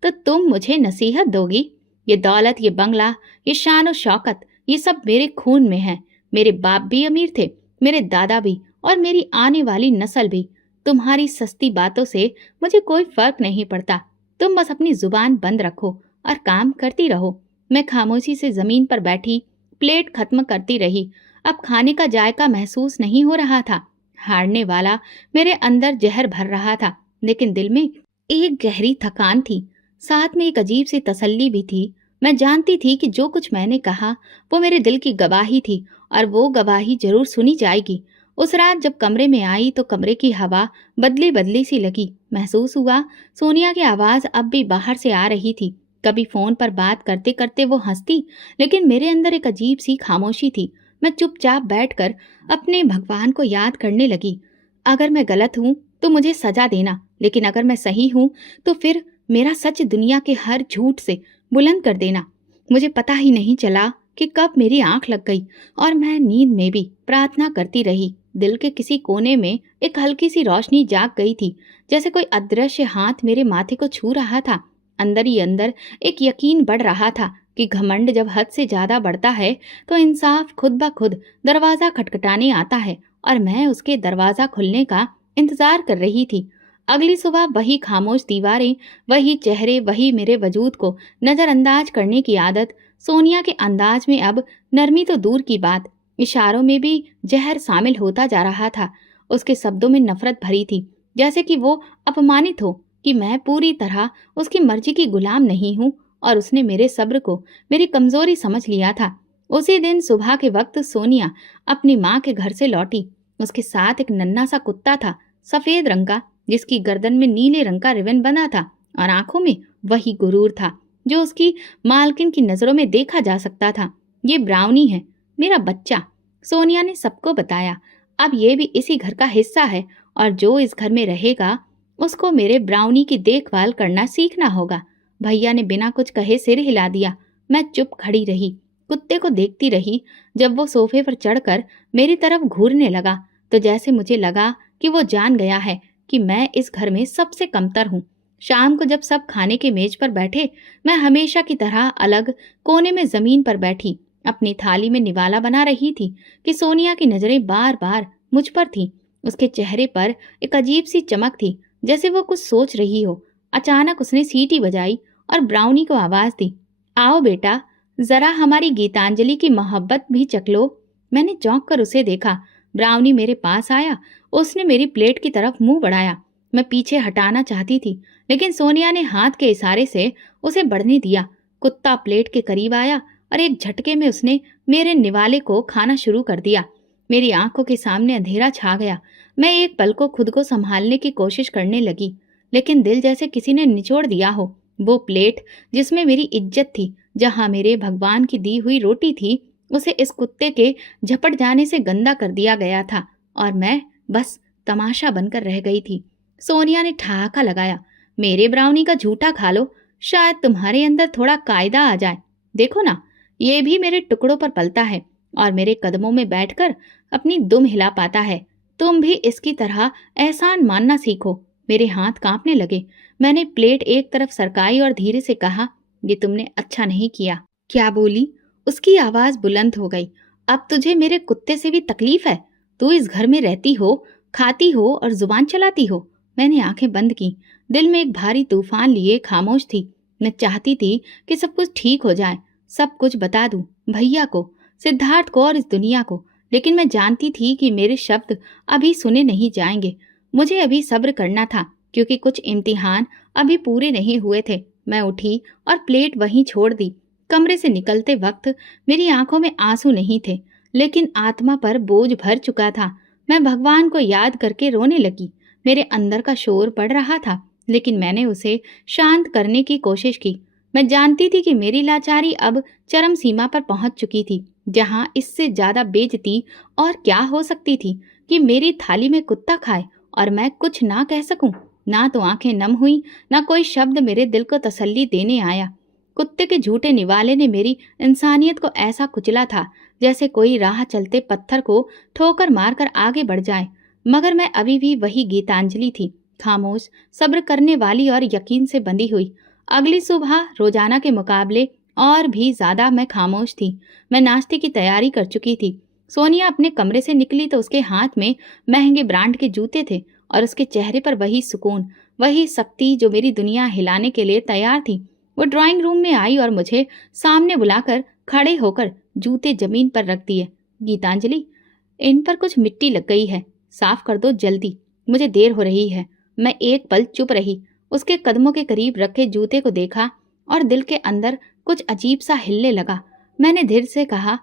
तो तुम मुझे नसीहत दोगी? ये दौलत, ये बंगला, ये शान और शौकत, ये सब मेरे खून में है। मेरे बाप भी अमीर थे, मेरे दादा भी, और मेरी आने वाली नस्ल भी। तुम्हारी सस्ती बातों से मुझे कोई फर्क नहीं पड़ता। तुम बस अपनी जुबान बंद रखो और काम करती रहो। मैं खामोशी से जमीन पर बैठी प्लेट खत्म करती रही। अब खाने का जायका महसूस नहीं हो रहा था। हारने वाला मेरे अंदर जहर भर रहा था, लेकिन दिल में एक गहरी थकान थी। साथ में एक अजीब सी तसल्ली भी थी। मैं जानती थी कि जो कुछ मैंने कहा वो मेरे दिल की गवाही थी और वो गवाही जरूर सुनी जाएगी। उस रात जब कमरे में आई तो कमरे की हवा बदली बदली सी लगी। महसूस हुआ सोनिया की आवाज अब भी बाहर से आ रही थी। कभी फोन पर बात करते करते वो हंसती, लेकिन मेरे अंदर एक अजीब सी खामोशी थी। मैं चुपचाप बैठकर अपने भगवान को याद करने लगी। अगर मैं गलत हूँ तो मुझे सजा देना, लेकिन अगर मैं सही हूँ तो फिर मेरा सच दुनिया के हर झूठ से बुलंद कर देना। मुझे पता ही नहीं चला कि कब मेरी आंख लग गई और मैं नींद में भी प्रार्थना करती रही। दिल के किसी कोने में एक हल्की सी रोशनी जाग गई थी, जैसे कोई अदृश्य हाथ मेरे माथे को छू रहा था। अंदर ही अंदर एक यकीन बढ़ रहा था कि घमंड जब हद से ज्यादा बढ़ता है तो इंसाफ खुद ब खुद दरवाजा खटखटाने आता है, और मैं उसके दरवाजा खुलने का इंतजार कर रही थी। अगली सुबह वही खामोश दीवारें, वही चेहरे, वही मेरे वजूद को नजरअंदाज करने की आदत। सोनिया के अंदाज में अब नरमी तो दूर की बात, इशारों में भी जहर शामिल होता जा रहा था। उसके शब्दों में नफरत भरी थी, जैसे कि वो अपमानित हो कि मैं पूरी तरह उसकी मर्जी की गुलाम नहीं हूँ, और उसने मेरे सब्र को मेरी कमजोरी समझ लिया था। उसी दिन सुबह के वक्त सोनिया अपनी माँ के घर से लौटी। उसके साथ एक नन्हा सा कुत्ता था, सफेद रंग का, जिसकी गर्दन में नीले रंग का रिबन बना था और आंखों में वही गुरूर था जो उसकी मालकिन की नजरों में देखा जा सकता था। ये ब्राउनी है, मेरा बच्चा, सोनिया ने सबको बताया। अब ये भी इसी घर का हिस्सा है और जो इस घर में रहेगा उसको मेरे ब्राउनी की देखभाल करना सीखना होगा। भैया ने बिना कुछ कहे सिर हिला दिया। मैं चुप खड़ी रही, कुत्ते को देखती रही। जब वो सोफे पर चढ़कर मेरी तरफ घूरने लगा तो जैसे मुझे लगा कि वो जान गया है कि मैं इस घर में सबसे कमतर हूँ। शाम को जब सब खाने के मेज पर बैठे, मैं हमेशा की तरह अलग कोने में जमीन पर बैठी अपनी थाली में निवाला बना रही थी कि सोनिया की नजरें बार बार मुझ पर थीं। उसके चेहरे पर एक अजीब सी चमक थी, जैसे वो कुछ सोच रही हो। अचानक उसने सीटी बजाई और ब्राउनी को आवाज दी, आओ बेटा, जरा हमारी गीतांजलि की मोहब्बत भी चख लो। मैंने चौंक कर उसे देखा। ब्राउनी मेरे पास आया। उसने मेरी प्लेट की तरफ मुंह बढ़ाया। मैं पीछे हटाना चाहती थी, लेकिन सोनिया ने हाथ के इशारे से उसे बढ़ने दिया। कुत्ता प्लेट के करीब आया और एक झटके में उसने मेरे निवाले को खाना शुरू कर दिया। मेरी आंखों के सामने अंधेरा छा गया। मैं एक पल को खुद को संभालने की कोशिश करने लगी, लेकिन दिल जैसे किसी ने निचोड़ दिया हो। वो प्लेट जिसमें मेरी इज्जत थी, जहां मेरे भगवान की दी हुई रोटी थी, उसे इस कुत्ते के झपट जाने से गंदा कर दिया गया था और मैं बस तमाशा बनकर रह गई थी। सोनिया ने ठहाका लगाया, मेरे ब्राउनी का झूठा खा लो, शायद तुम्हारे अंदर थोड़ा कायदा आ जाए। देखो ना, ये भी मेरे टुकड़ों पर पलता है और मेरे कदमों में बैठकर अपनी दुम हिला पाता है। तुम भी इसकी तरह एहसान मानना सीखो। मेरे हाथ कांपने लगे। मैंने प्लेट एक तरफ सरकाई और धीरे से कहा, ये तुमने अच्छा नहीं किया। क्या बोली? उसकी आवाज बुलंद हो गई। अब तुझे मेरे कुत्ते से भी तकलीफ है? तू इस घर में रहती हो, खाती हो और जुबान चलाती हो। मैंने आंखें बंद की। दिल में एक भारी तूफान लिए खामोश थी। मैं चाहती थी कि सब कुछ ठीक हो जाए, सब कुछ बता दूं, भैया को, सिद्धार्थ को और इस दुनिया को। लेकिन मैं जानती थी कि मेरे शब्द अभी सुने नहीं जाएंगे। मुझे अभी सब्र करना था, क्योंकि कुछ इम्तिहान अभी पूरे नहीं हुए थे। मैं उठी और प्लेट वहीं छोड़ दी। कमरे से निकलते वक्त मेरी आंखों में आंसू नहीं थे, लेकिन आत्मा पर बोझ भर चुका था। मैं भगवान को याद करके रोने लगी। मेरे अंदर का शोर बढ़ रहा था, लेकिन मैंने उसे शांत करने की कोशिश की। मैं जानती थी कि मेरी लाचारी अब चरम सीमा पर पहुंच चुकी थी, जहां इससे ज्यादा बेइज्जती और क्या हो सकती थी कि मेरी थाली में कुत्ता खाए और मैं कुछ ना कह सकूं। ना तो आंखें नम हुई, ना कोई शब्द मेरे दिल को तसल्ली देने आया। कुत्ते के झूठे निवाले ने मेरी इंसानियत को ऐसा कुचला था, जैसे कोई राह चलते पत्थर को ठोकर मारकर आगे बढ़ जाए। मगर मैं अभी भी वही गीतांजलि थी, खामोश, सब्र करने वाली और यकीन से बंधी हुई। अगली सुबह रोजाना के मुकाबले और भी ज्यादा मैं खामोश थी। मैं नाश्ते की तैयारी कर चुकी थी। सोनिया अपने कमरे से निकली तो उसके हाथ में महंगे ब्रांड के जूते थे और उसके चेहरे पर वही सुकून, वही शक्ति जो मेरी दुनिया हिलाने के लिए तैयार थी। वो ड्राइंग रूम में आई और मुझे सामने बुलाकर खड़े होकर जूते जमीन पर रख दिए। गीतांजलि, इन पर कुछ मिट्टी लग गई है, साफ कर दो जल्दी, मुझे देर हो रही है। मैं एक पल चुप रही। उसके कदमों के करीब रखे जूते को देखा और दिल के अंदर कुछ अजीब सा हिलने लगा। मैंने धीरे से कहा,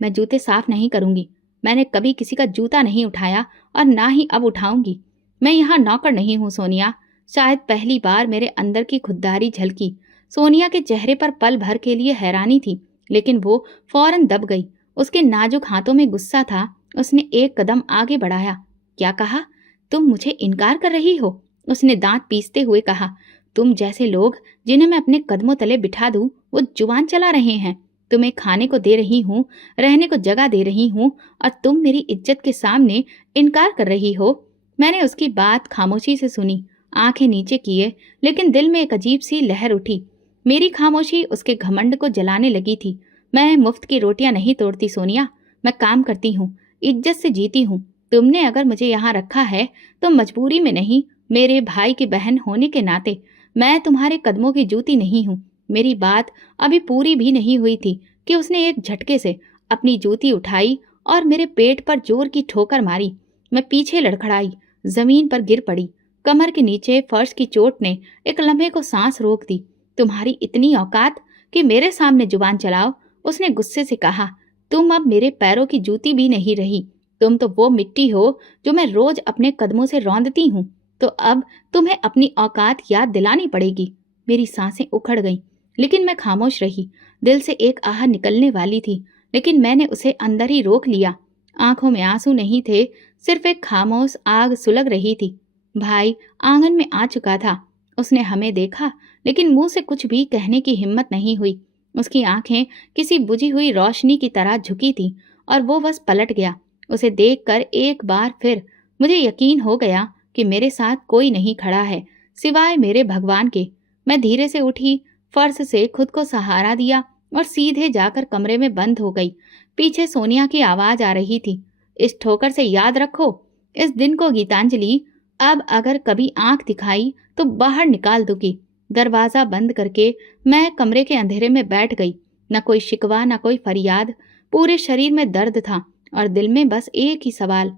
मैं जूते साफ नहीं करूंगी। मैंने कभी किसी का जूता नहीं उठाया और ना ही अब उठाऊंगी। मैं यहाँ नौकर नहीं हूँ सोनिया। शायद पहली बार मेरे अंदर की खुददारी झलकी। सोनिया के चेहरे पर पल भर के लिए हैरानी थी, लेकिन वो फौरन दब गई। उसके नाजुक हाथों में गुस्सा था। उसने एक कदम आगे बढ़ाया। क्या कहा? तुम मुझे इनकार कर रही हो? उसने दांत पीसते हुए कहा। तुम जैसे लोग जिन्हें मैं अपने कदमों तले बिठा दूं, वो जुबान चला रहे हैं। तुम्हें खाने को दे रही हूँ, रहने को जगह दे रही हूँ, और तुम मेरी इज्जत के सामने इनकार कर रही हो। मैंने उसकी बात खामोशी से सुनी, आंखें नीचे किए, लेकिन दिल में एक अजीब सी लहर उठी। मेरी खामोशी उसके घमंड को जलाने लगी थी। मैं मुफ्त की रोटियां नहीं तोड़ती सोनिया। मैं काम करती हूँ, इज्जत से जीती हूँ। तुमने अगर मुझे यहाँ रखा है तो मजबूरी में नहीं, मेरे भाई की बहन होने के नाते। मैं तुम्हारे कदमों की जूती नहीं हूँ। मेरी बात अभी पूरी भी नहीं हुई थी कि उसने एक झटके से अपनी जूती उठाई और मेरे पेट पर जोर की ठोकर मारी। मैं पीछे लड़खड़ाई, जमीन पर गिर पड़ी। कमर के नीचे फर्श की चोट ने एक लम्हे को सांस रोक दी। तुम्हारी इतनी औकात कि मेरे सामने जुबान चलाओ? उसने गुस्से से कहा। तुम अब मेरे पैरों की जूती भी नहीं रही। तुम तो वो मिट्टी हो जो मैं रोज अपने कदमों से रौंदती हूँ। तो अब तुम्हें अपनी औकात याद दिलानी पड़ेगी। मेरी सांसें उखड़ गईं, लेकिन मैं खामोश रही। दिल से एक आह निकलने वाली थी, लेकिन मैंने उसे अंदर ही रोक लिया। आंखों में आंसू नहीं थे, सिर्फ एक खामोश आग सुलग रही थी। भाई आंगन में आ चुका था। उसने हमें देखा, लेकिन मुंह से कुछ भी कहने की हिम्मत नहीं हुई। उसकी आंखें किसी बुझी हुई रोशनी की तरह झुकी थी और वो बस पलट गया। उसे देखकर एक बार फिर मुझे यकीन हो गया कि मेरे साथ कोई नहीं खड़ा है सिवाय मेरे भगवान के। मैं धीरे से उठी, फर्श से खुद को सहारा दिया और सीधे जाकर कमरे में बंद हो गई। पीछे सोनिया की आवाज आ रही थी। इस ठोकर से याद रखो, इस दिन को गीतांजलि अब अगर कभी आंख दिखाई तो बाहर निकाल दूंगी। दरवाजा बंद करके मैं कमरे के अंधेरे में बैठ गई। न कोई शिकवा, न कोई फरियाद। पूरे शरीर में दर्द था और दिल में बस एक ही सवाल,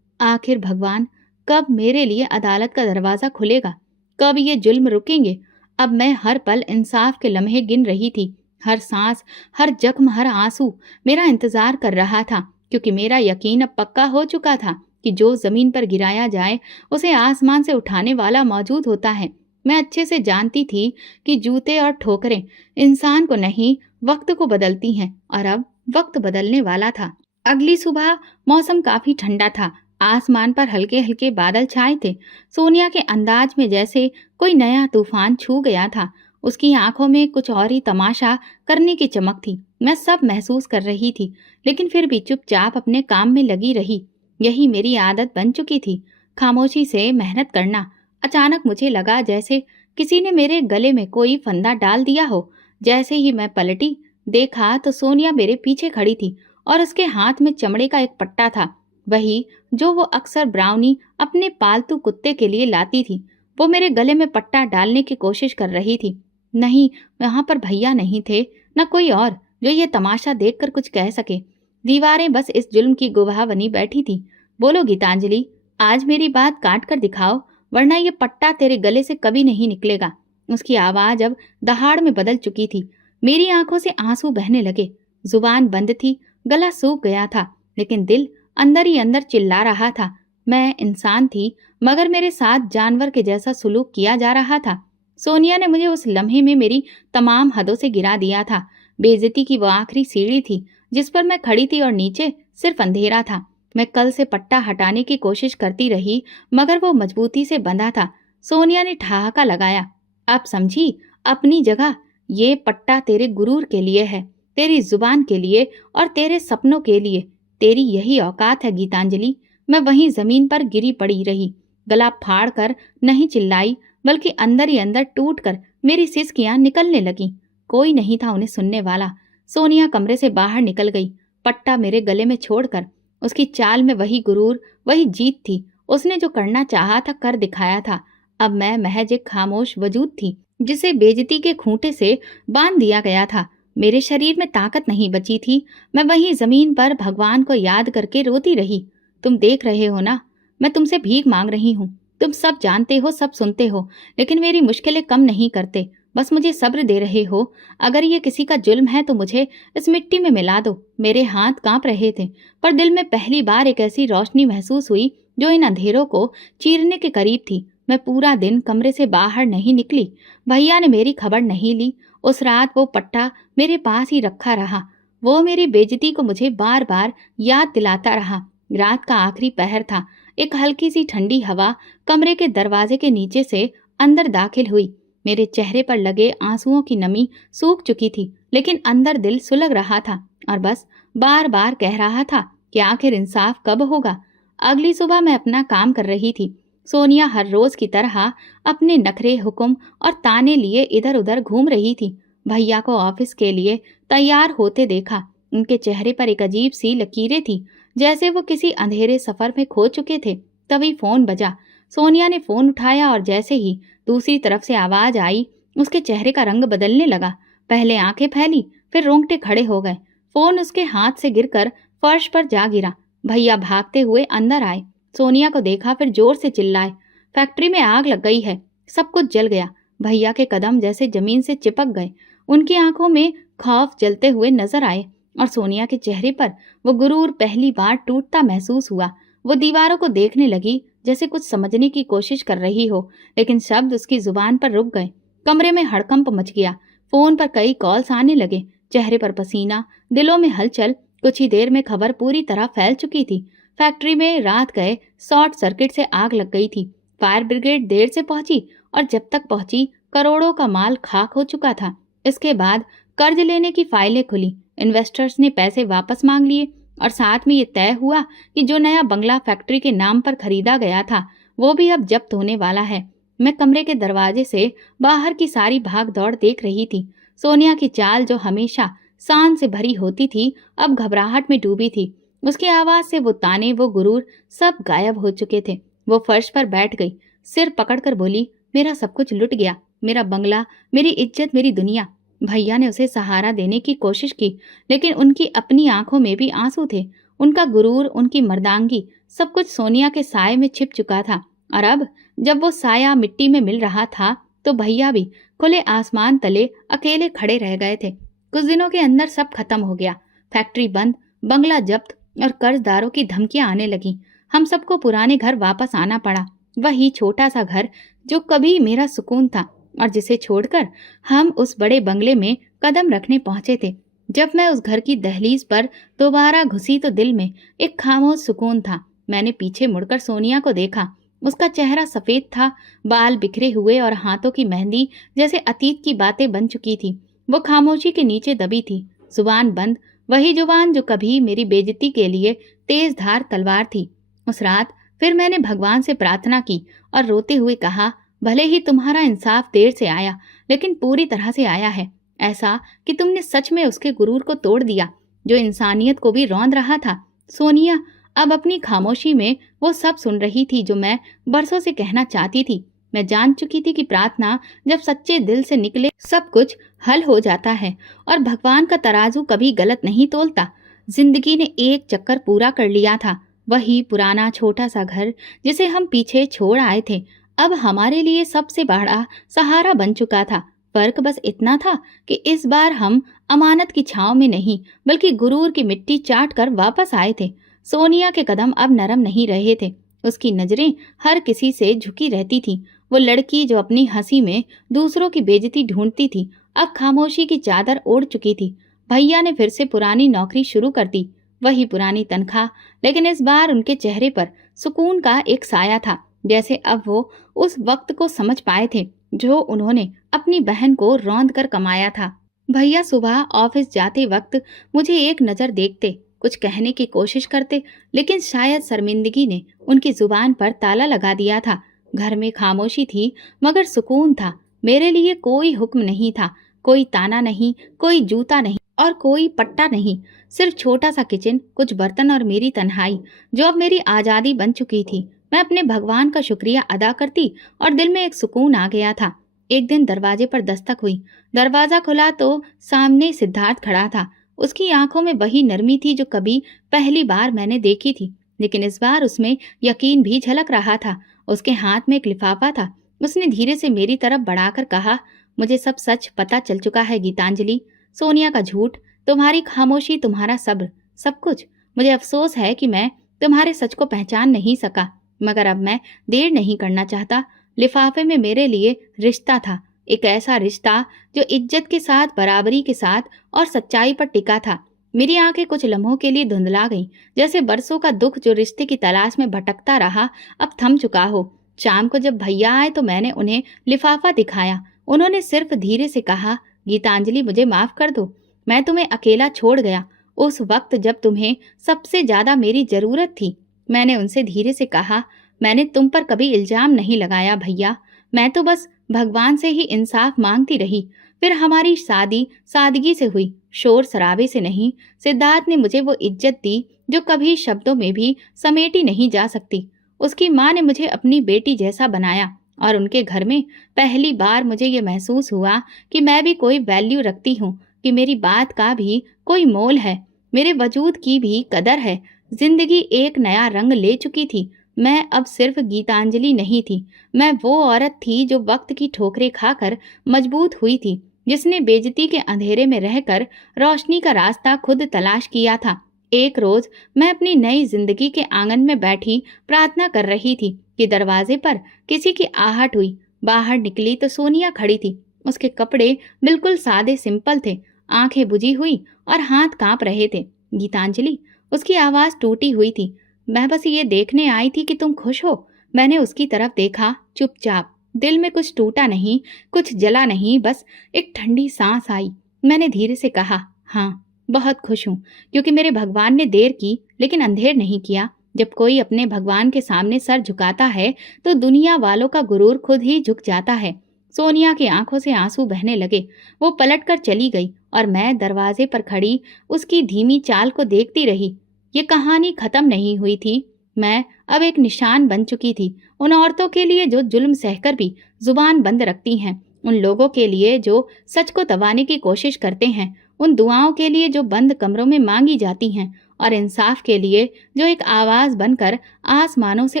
आखिर भगवान कब मेरे लिए अदालत का दरवाजा खुलेगा? कब ये जुल्म रुकेंगे? अब मैं हर पल इंसाफ के लम्हे गिन रही थी। हर सांस, हर जख्म, हर आंसू मेरा इंतजार कर रहा था, क्योंकि मेरा यकीन अब पक्का हो चुका था कि जो जमीन पर गिराया जाए उसे आसमान से उठाने वाला मौजूद होता है। मैं अच्छे से जानती थी कि जूते और ठोकरें इंसान को नहीं, वक्त को बदलती हैं, और अब वक्त बदलने वाला था। अगली सुबह मौसम काफी ठंडा था। आसमान पर हल्के हल्के बादल छाए थे। सोनिया के अंदाज में जैसे कोई नया तूफान छू गया था। उसकी आंखों में कुछ और ही तमाशा करने की चमक थी। मैं सब महसूस कर रही थी, लेकिन फिर भी चुपचाप अपने काम में लगी रही। यही मेरी आदत बन चुकी थी, खामोशी से मेहनत करना। अचानक मुझे लगा जैसे किसी ने मेरे गले में कोई फंदा डाल दिया हो। जैसे ही मैं पलटी, देखा तो सोनिया मेरे पीछे खड़ी थी और उसके हाथ में चमड़े का एक पट्टा था, वही जो वो अक्सर ब्राउनी अपने पालतू कुत्ते के लिए लाती थी। वो मेरे गले में पट्टा डालने की कोशिश कर रही थी। नहीं, वहां पर भैया नहीं थे, न कोई और जो ये तमाशा देखकर कुछ कह सके। दीवारें बस इस जुल्म की गवाह बनी बैठी थी। बोलो गीतांजलि, आज मेरी बात काट कर दिखाओ, वरना ये पट्टा तेरे गले से कभी नहीं निकलेगा। उसकी आवाज अब दहाड़ में बदल चुकी थी। मेरी आंखों से आंसू बहने लगे। जुबान बंद थी, गला सूख गया था, लेकिन दिल अंदर ही अंदर चिल्ला रहा था। मैं इंसान थी, मगर मेरे साथ जानवर के जैसा सुलूक किया जा रहा था। सोनिया ने मुझे उस लम्हे में मेरी तमाम हदों से गिरा दिया था। बेइज्जती की वो आखिरी सीढ़ी थी जिस पर मैं खड़ी थी, और नीचे सिर्फ अंधेरा था। मैं कल से पट्टा हटाने की कोशिश करती रही, मगर वो मजबूती से बंधा था। सोनिया ने ठहाका लगाया। अब समझी अपनी जगह। ये पट्टा तेरे गुरूर के लिए है, तेरी जुबान के लिए और तेरे सपनों के लिए। तेरी यही औकात है गीतांजलि। मैं वहीं जमीन पर गिरी पड़ी रही। गला फाड़ कर नहीं चिल्लाई, बल्कि अंदर ही अंदर टूट कर मेरी सिसकियां निकलने लगीं। कोई नहीं था उन्हें सुनने वाला। सोनिया कमरे से बाहर निकल गई, पट्टा मेरे गले में छोड़कर। उसकी चाल में वही गुरूर, वही जीत थी। उसने जो करना चाहा था कर दिखाया था। अब मैं महज एक खामोश वजूद थी, जिसे बेइज्जती के खूंटे से बांध दिया गया था। मेरे शरीर में ताकत नहीं बची थी। मैं वहीं जमीन पर भगवान को याद करके रोती रही। तुम देख रहे हो ना, मैं तुमसे भीख मांग रही हूँ। तुम सब जानते हो, सब सुनते हो, लेकिन मेरी मुश्किलें कम नहीं करते। बस मुझे सब्र दे रहे हो। अगर ये किसी का जुल्म है तो मुझे इस मिट्टी में मिला दो। मेरे हाथ कांप रहे थे, पर दिल में पहली बार एक ऐसी रोशनी महसूस हुई जो इन अंधेरों को चीरने के करीब थी। मैं पूरा दिन कमरे से बाहर नहीं निकली। भैया ने मेरी खबर नहीं ली। उस रात वो पट्टा मेरे पास ही रखा रहा। वो मेरी बेइज्जती को मुझे बार बार याद दिलाता रहा। रात का आखिरी पहर था। एक हल्की सी ठंडी हवा कमरे के दरवाजे के नीचे से अंदर दाखिल हुई। मेरे चेहरे पर लगे आंसुओं की नमी सूख चुकी थी, लेकिन अंदर दिल सुलग रहा था और बस बार बार कह रहा था कि आखिर इंसाफ कब होगा। अगली सुबह मैं अपना काम कर रही थी। सोनिया हर रोज की तरह अपने नखरे, हुक्म और ताने लिए इधर उधर घूम रही थी। भैया को ऑफिस के लिए तैयार होते देखा। उनके चेहरे पर एक अजीब सी लकीरें थी, जैसे वो किसी अंधेरे सफर में खो चुके थे। तभी फोन बजा। सोनिया ने फोन उठाया और जैसे ही दूसरी तरफ से आवाज आई, उसके चेहरे का रंग बदलने लगा। पहले आंखें फैली, फिर रोंगटे खड़े हो गए। फोन उसके हाथ से गिरकर फर्श पर जा गिरा। भैया भागते हुए अंदर आए। सोनिया को देखा, फिर जोर से चिल्लाए, फैक्ट्री में आग लग गई है, सब कुछ जल गया। भैया के कदम जैसे जमीन से चिपक गए। उनकी आंखों में खौफ जलते हुए नजर आए और सोनिया के चेहरे पर वो गुरूर पहली बार टूटता महसूस हुआ। वो दीवारों को देखने लगी, जैसे कुछ समझने की कोशिश कर रही हो, लेकिन शब्द उसकी जुबान पर रुक गए। कमरे में हड़कंप मच गया। फोन पर कई कॉल्स आने लगे। चेहरे पर पसीना, दिलों में हलचल। कुछ ही देर में खबर पूरी तरह फैल चुकी थी। फैक्ट्री में रात गए शॉर्ट सर्किट से आग लग गई थी। फायर ब्रिगेड देर से पहुंची और जब तक पहुंची करोड़ों का माल खाक हो चुका था। इसके बाद कर्ज लेने की फाइलें खुली। इन्वेस्टर्स ने पैसे वापस मांग लिए और साथ में ये तय हुआ कि जो नया बंगला फैक्ट्री के नाम पर खरीदा गया था वो भी अब जब्त होने वाला है। मैं कमरे के दरवाजे से बाहर की सारी भाग दौड़ देख रही थी। सोनिया की चाल जो हमेशा शान से भरी होती थी अब घबराहट में डूबी थी। उसकी आवाज से वो ताने, वो गुरूर सब गायब हो चुके थे। वो फर्श पर बैठ गई, सिर पकड़कर बोली, मेरा सब कुछ लुट गया, मेरा बंगला, मेरी इज्जत, मेरी दुनिया। भैया ने उसे सहारा देने की कोशिश की, लेकिन उनकी अपनी आंखों में भी आंसू थे। उनका गुरूर, उनकी मर्दांगी, सब कुछ सोनिया के साए में छिप चुका था। और अब जब वो साया मिट्टी में मिल रहा था, तो भैया भी खुले आसमान तले अकेले खड़े रह गए थे। कुछ दिनों के अंदर सब खत्म हो गया। फैक्ट्री बंद, बंगला जब्त और कर्जदारों की धमकियां आने लगीं। हम सबको पुराने घर वापस आना पड़ा। वही छोटा सा घर जो कभी मेरा सुकून था और जिसे छोड़कर हम उस बड़े बंगले में कदम रखने पहुंचे थे। जब मैं उस घर की दहलीज पर दोबारा घुसी तो दिल में एक खामोश सुकून था। मैंने पीछे मुड़कर सोनिया को देखा। उसका चेहरा सफेद था, बाल बिखरे हुए और हाथों की मेहंदी जैसे अतीत की बातें बन चुकी थी। वो खामोशी के नीचे दबी थी, जुबान बंद, वही जुबान जो कभी मेरी बेइज्जती के लिए तेज धार तलवार थी। उस रात फिर मैंने भगवान से प्रार्थना की और रोते हुए कहा, भले ही तुम्हारा इंसाफ देर से आया, लेकिन पूरी तरह से आया है। ऐसा कि तुमने सच में उसके गुरूर को तोड़ दिया, जो इंसानियत को भी रौंद रहा था। सोनिया अब अपनी खामोशी में वो सब सुन रही थी जो मैं बरसों से कहना चाहती थी। मैं जान चुकी थी कि प्रार्थना जब सच्चे दिल से निकले, सब कुछ हल हो जाता है और भगवान का तराजू कभी गलत नहीं तोलता। जिंदगी ने एक चक्कर पूरा कर लिया था। वही पुराना छोटा सा घर जिसे हम पीछे छोड़ आए थे, अब हमारे लिए सबसे बड़ा सहारा बन चुका था। फर्क बस इतना था कि इस बार हम अमानत की छांव में नहीं, बल्कि गुरूर की मिट्टी चाट कर वापस आए थे। सोनिया के कदम अब नरम नहीं रहे थे। उसकी नजरें हर किसी से झुकी रहती थीं। वो लड़की जो अपनी हंसी में दूसरों की बेइज्जती ढूंढती थी, अब खामोशी की चादर ओढ़ चुकी थी। भैया ने फिर से पुरानी नौकरी शुरू कर दी, वही पुरानी तनख्वाह, लेकिन इस बार उनके चेहरे पर सुकून का एक साया था, जैसे अब वो उस वक्त को समझ पाए थे जो उन्होंने अपनी बहन को रौंद कर कमाया था। भैया सुबह ऑफिस जाते वक्त मुझे एक नज़र देखते, कुछ कहने की कोशिश करते, लेकिन शायद शर्मिंदगी ने उनकी जुबान पर ताला लगा दिया था। घर में खामोशी थी, मगर सुकून था। मेरे लिए कोई हुक्म नहीं था, कोई ताना नहीं, कोई जूता नहीं और कोई पट्टा नहीं। सिर्फ छोटा सा किचन, कुछ बर्तन और मेरी तन्हाई, जो अब मेरी आज़ादी बन चुकी थी। मैं अपने भगवान का शुक्रिया अदा करती और दिल में एक सुकून आ गया था। एक दिन दरवाजे पर दस्तक हुई। दरवाजा खुला तो सामने सिद्धार्थ खड़ा था। उसकी आंखों में वही नरमी थी जो कभी पहली बार मैंने देखी थी, लेकिन इस बार उसमें यकीन भी झलक रहा था। उसके हाथ में एक लिफाफा था। उसने धीरे से मेरी तरफ बढ़ाकर कहा, मुझे सब सच पता चल चुका है गीतांजलि। सोनिया का झूठ, तुम्हारी खामोशी, तुम्हारा सब्र, सब कुछ। मुझे अफसोस है कि मैं तुम्हारे सच को पहचान नहीं सका, मगर अब मैं देर नहीं करना चाहता। लिफाफे में मेरे लिए रिश्ता था, एक ऐसा रिश्ता जो इज्जत के साथ, बराबरी के साथ और सच्चाई पर टिका था। मेरी आंखें कुछ लम्हों के लिए धुंधला गईं, जैसे बरसों का दुख जो रिश्ते की तलाश में भटकता रहा अब थम चुका हो। शाम को जब भैया आए तो मैंने उन्हें लिफाफा दिखाया। उन्होंने सिर्फ धीरे से कहा, गीतांजलि मुझे माफ कर दो, मैं तुम्हें अकेला छोड़ गया उस वक्त जब तुम्हें सबसे ज्यादा मेरी जरूरत थी। मैंने उनसे धीरे से कहा, मैंने तुम पर कभी इल्जाम नहीं लगाया भैया, मैं तो बस भगवान से ही इंसाफ मांगती रही। फिर हमारी शादी सादगी से हुई, शोर शराबे से नहीं। सिद्धार्थ ने मुझे वो इज्जत दी जो कभी शब्दों में भी समेटी नहीं जा सकती। उसकी माँ ने मुझे अपनी बेटी जैसा बनाया और उनके घर में पहली बार मुझे ये महसूस हुआ कि मैं भी कोई वैल्यू रखती हूँ, कि मेरी बात का भी कोई मोल है, मेरे वजूद की भी कदर है। जिंदगी एक नया रंग ले चुकी थी। मैं अब सिर्फ गीतांजलि नहीं थी, मैं वो औरत थी जो वक्त की ठोकरें खाकर मजबूत हुई थी, जिसने बेइज्जती के अंधेरे में रहकर रोशनी का रास्ता खुद तलाश किया था। एक रोज मैं अपनी नई जिंदगी के आंगन में बैठी प्रार्थना कर रही थी कि दरवाजे पर किसी की आहट हुई। बाहर निकली तो सोनिया खड़ी थी। उसके कपड़े बिल्कुल सादे सिंपल थे, आंखें बुझी हुई और हाथ कांप रहे थे। गीतांजलि, उसकी आवाज टूटी हुई थी, मैं बस ये देखने आई थी कि तुम खुश हो। मैंने उसकी तरफ देखा, चुपचाप। दिल में कुछ टूटा नहीं, कुछ जला नहीं, बस एक ठंडी सांस आई। मैंने धीरे से कहा, हाँ बहुत खुश हूँ, क्योंकि मेरे भगवान ने देर की लेकिन अंधेर नहीं किया। जब कोई अपने भगवान के सामने सर झुकाता है तो दुनिया वालों का गुरूर खुद ही झुक जाता है। सोनिया की आंखों से आंसू बहने लगे। वो पलटकर चली गई और मैं दरवाजे पर खड़ी उसकी धीमी चाल को देखती रही। ये कहानी खत्म नहीं हुई थी। मैं अब एक निशान बन चुकी थी, उन औरतों के लिए जो जुल्म सहकर भी जुबान बंद रखती हैं, उन लोगों के लिए जो सच को दबाने की कोशिश करते हैं, उन दुआओं के लिए जो बंद कमरों में मांगी जाती हैं, और इंसाफ के लिए जो एक आवाज बनकर आसमानों से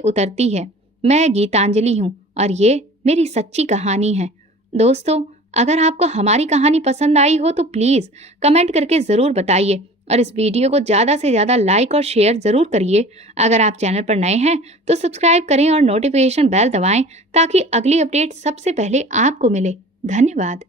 उतरती है। मैं गीतांजलि हूँ और ये मेरी सच्ची कहानी है। दोस्तों, अगर आपको हमारी कहानी पसंद आई हो तो प्लीज़ कमेंट करके ज़रूर बताइए, और इस वीडियो को ज़्यादा से ज़्यादा लाइक और शेयर ज़रूर करिए। अगर आप चैनल पर नए हैं तो सब्सक्राइब करें और नोटिफिकेशन बेल दबाएं ताकि अगली अपडेट सबसे पहले आपको मिले। धन्यवाद।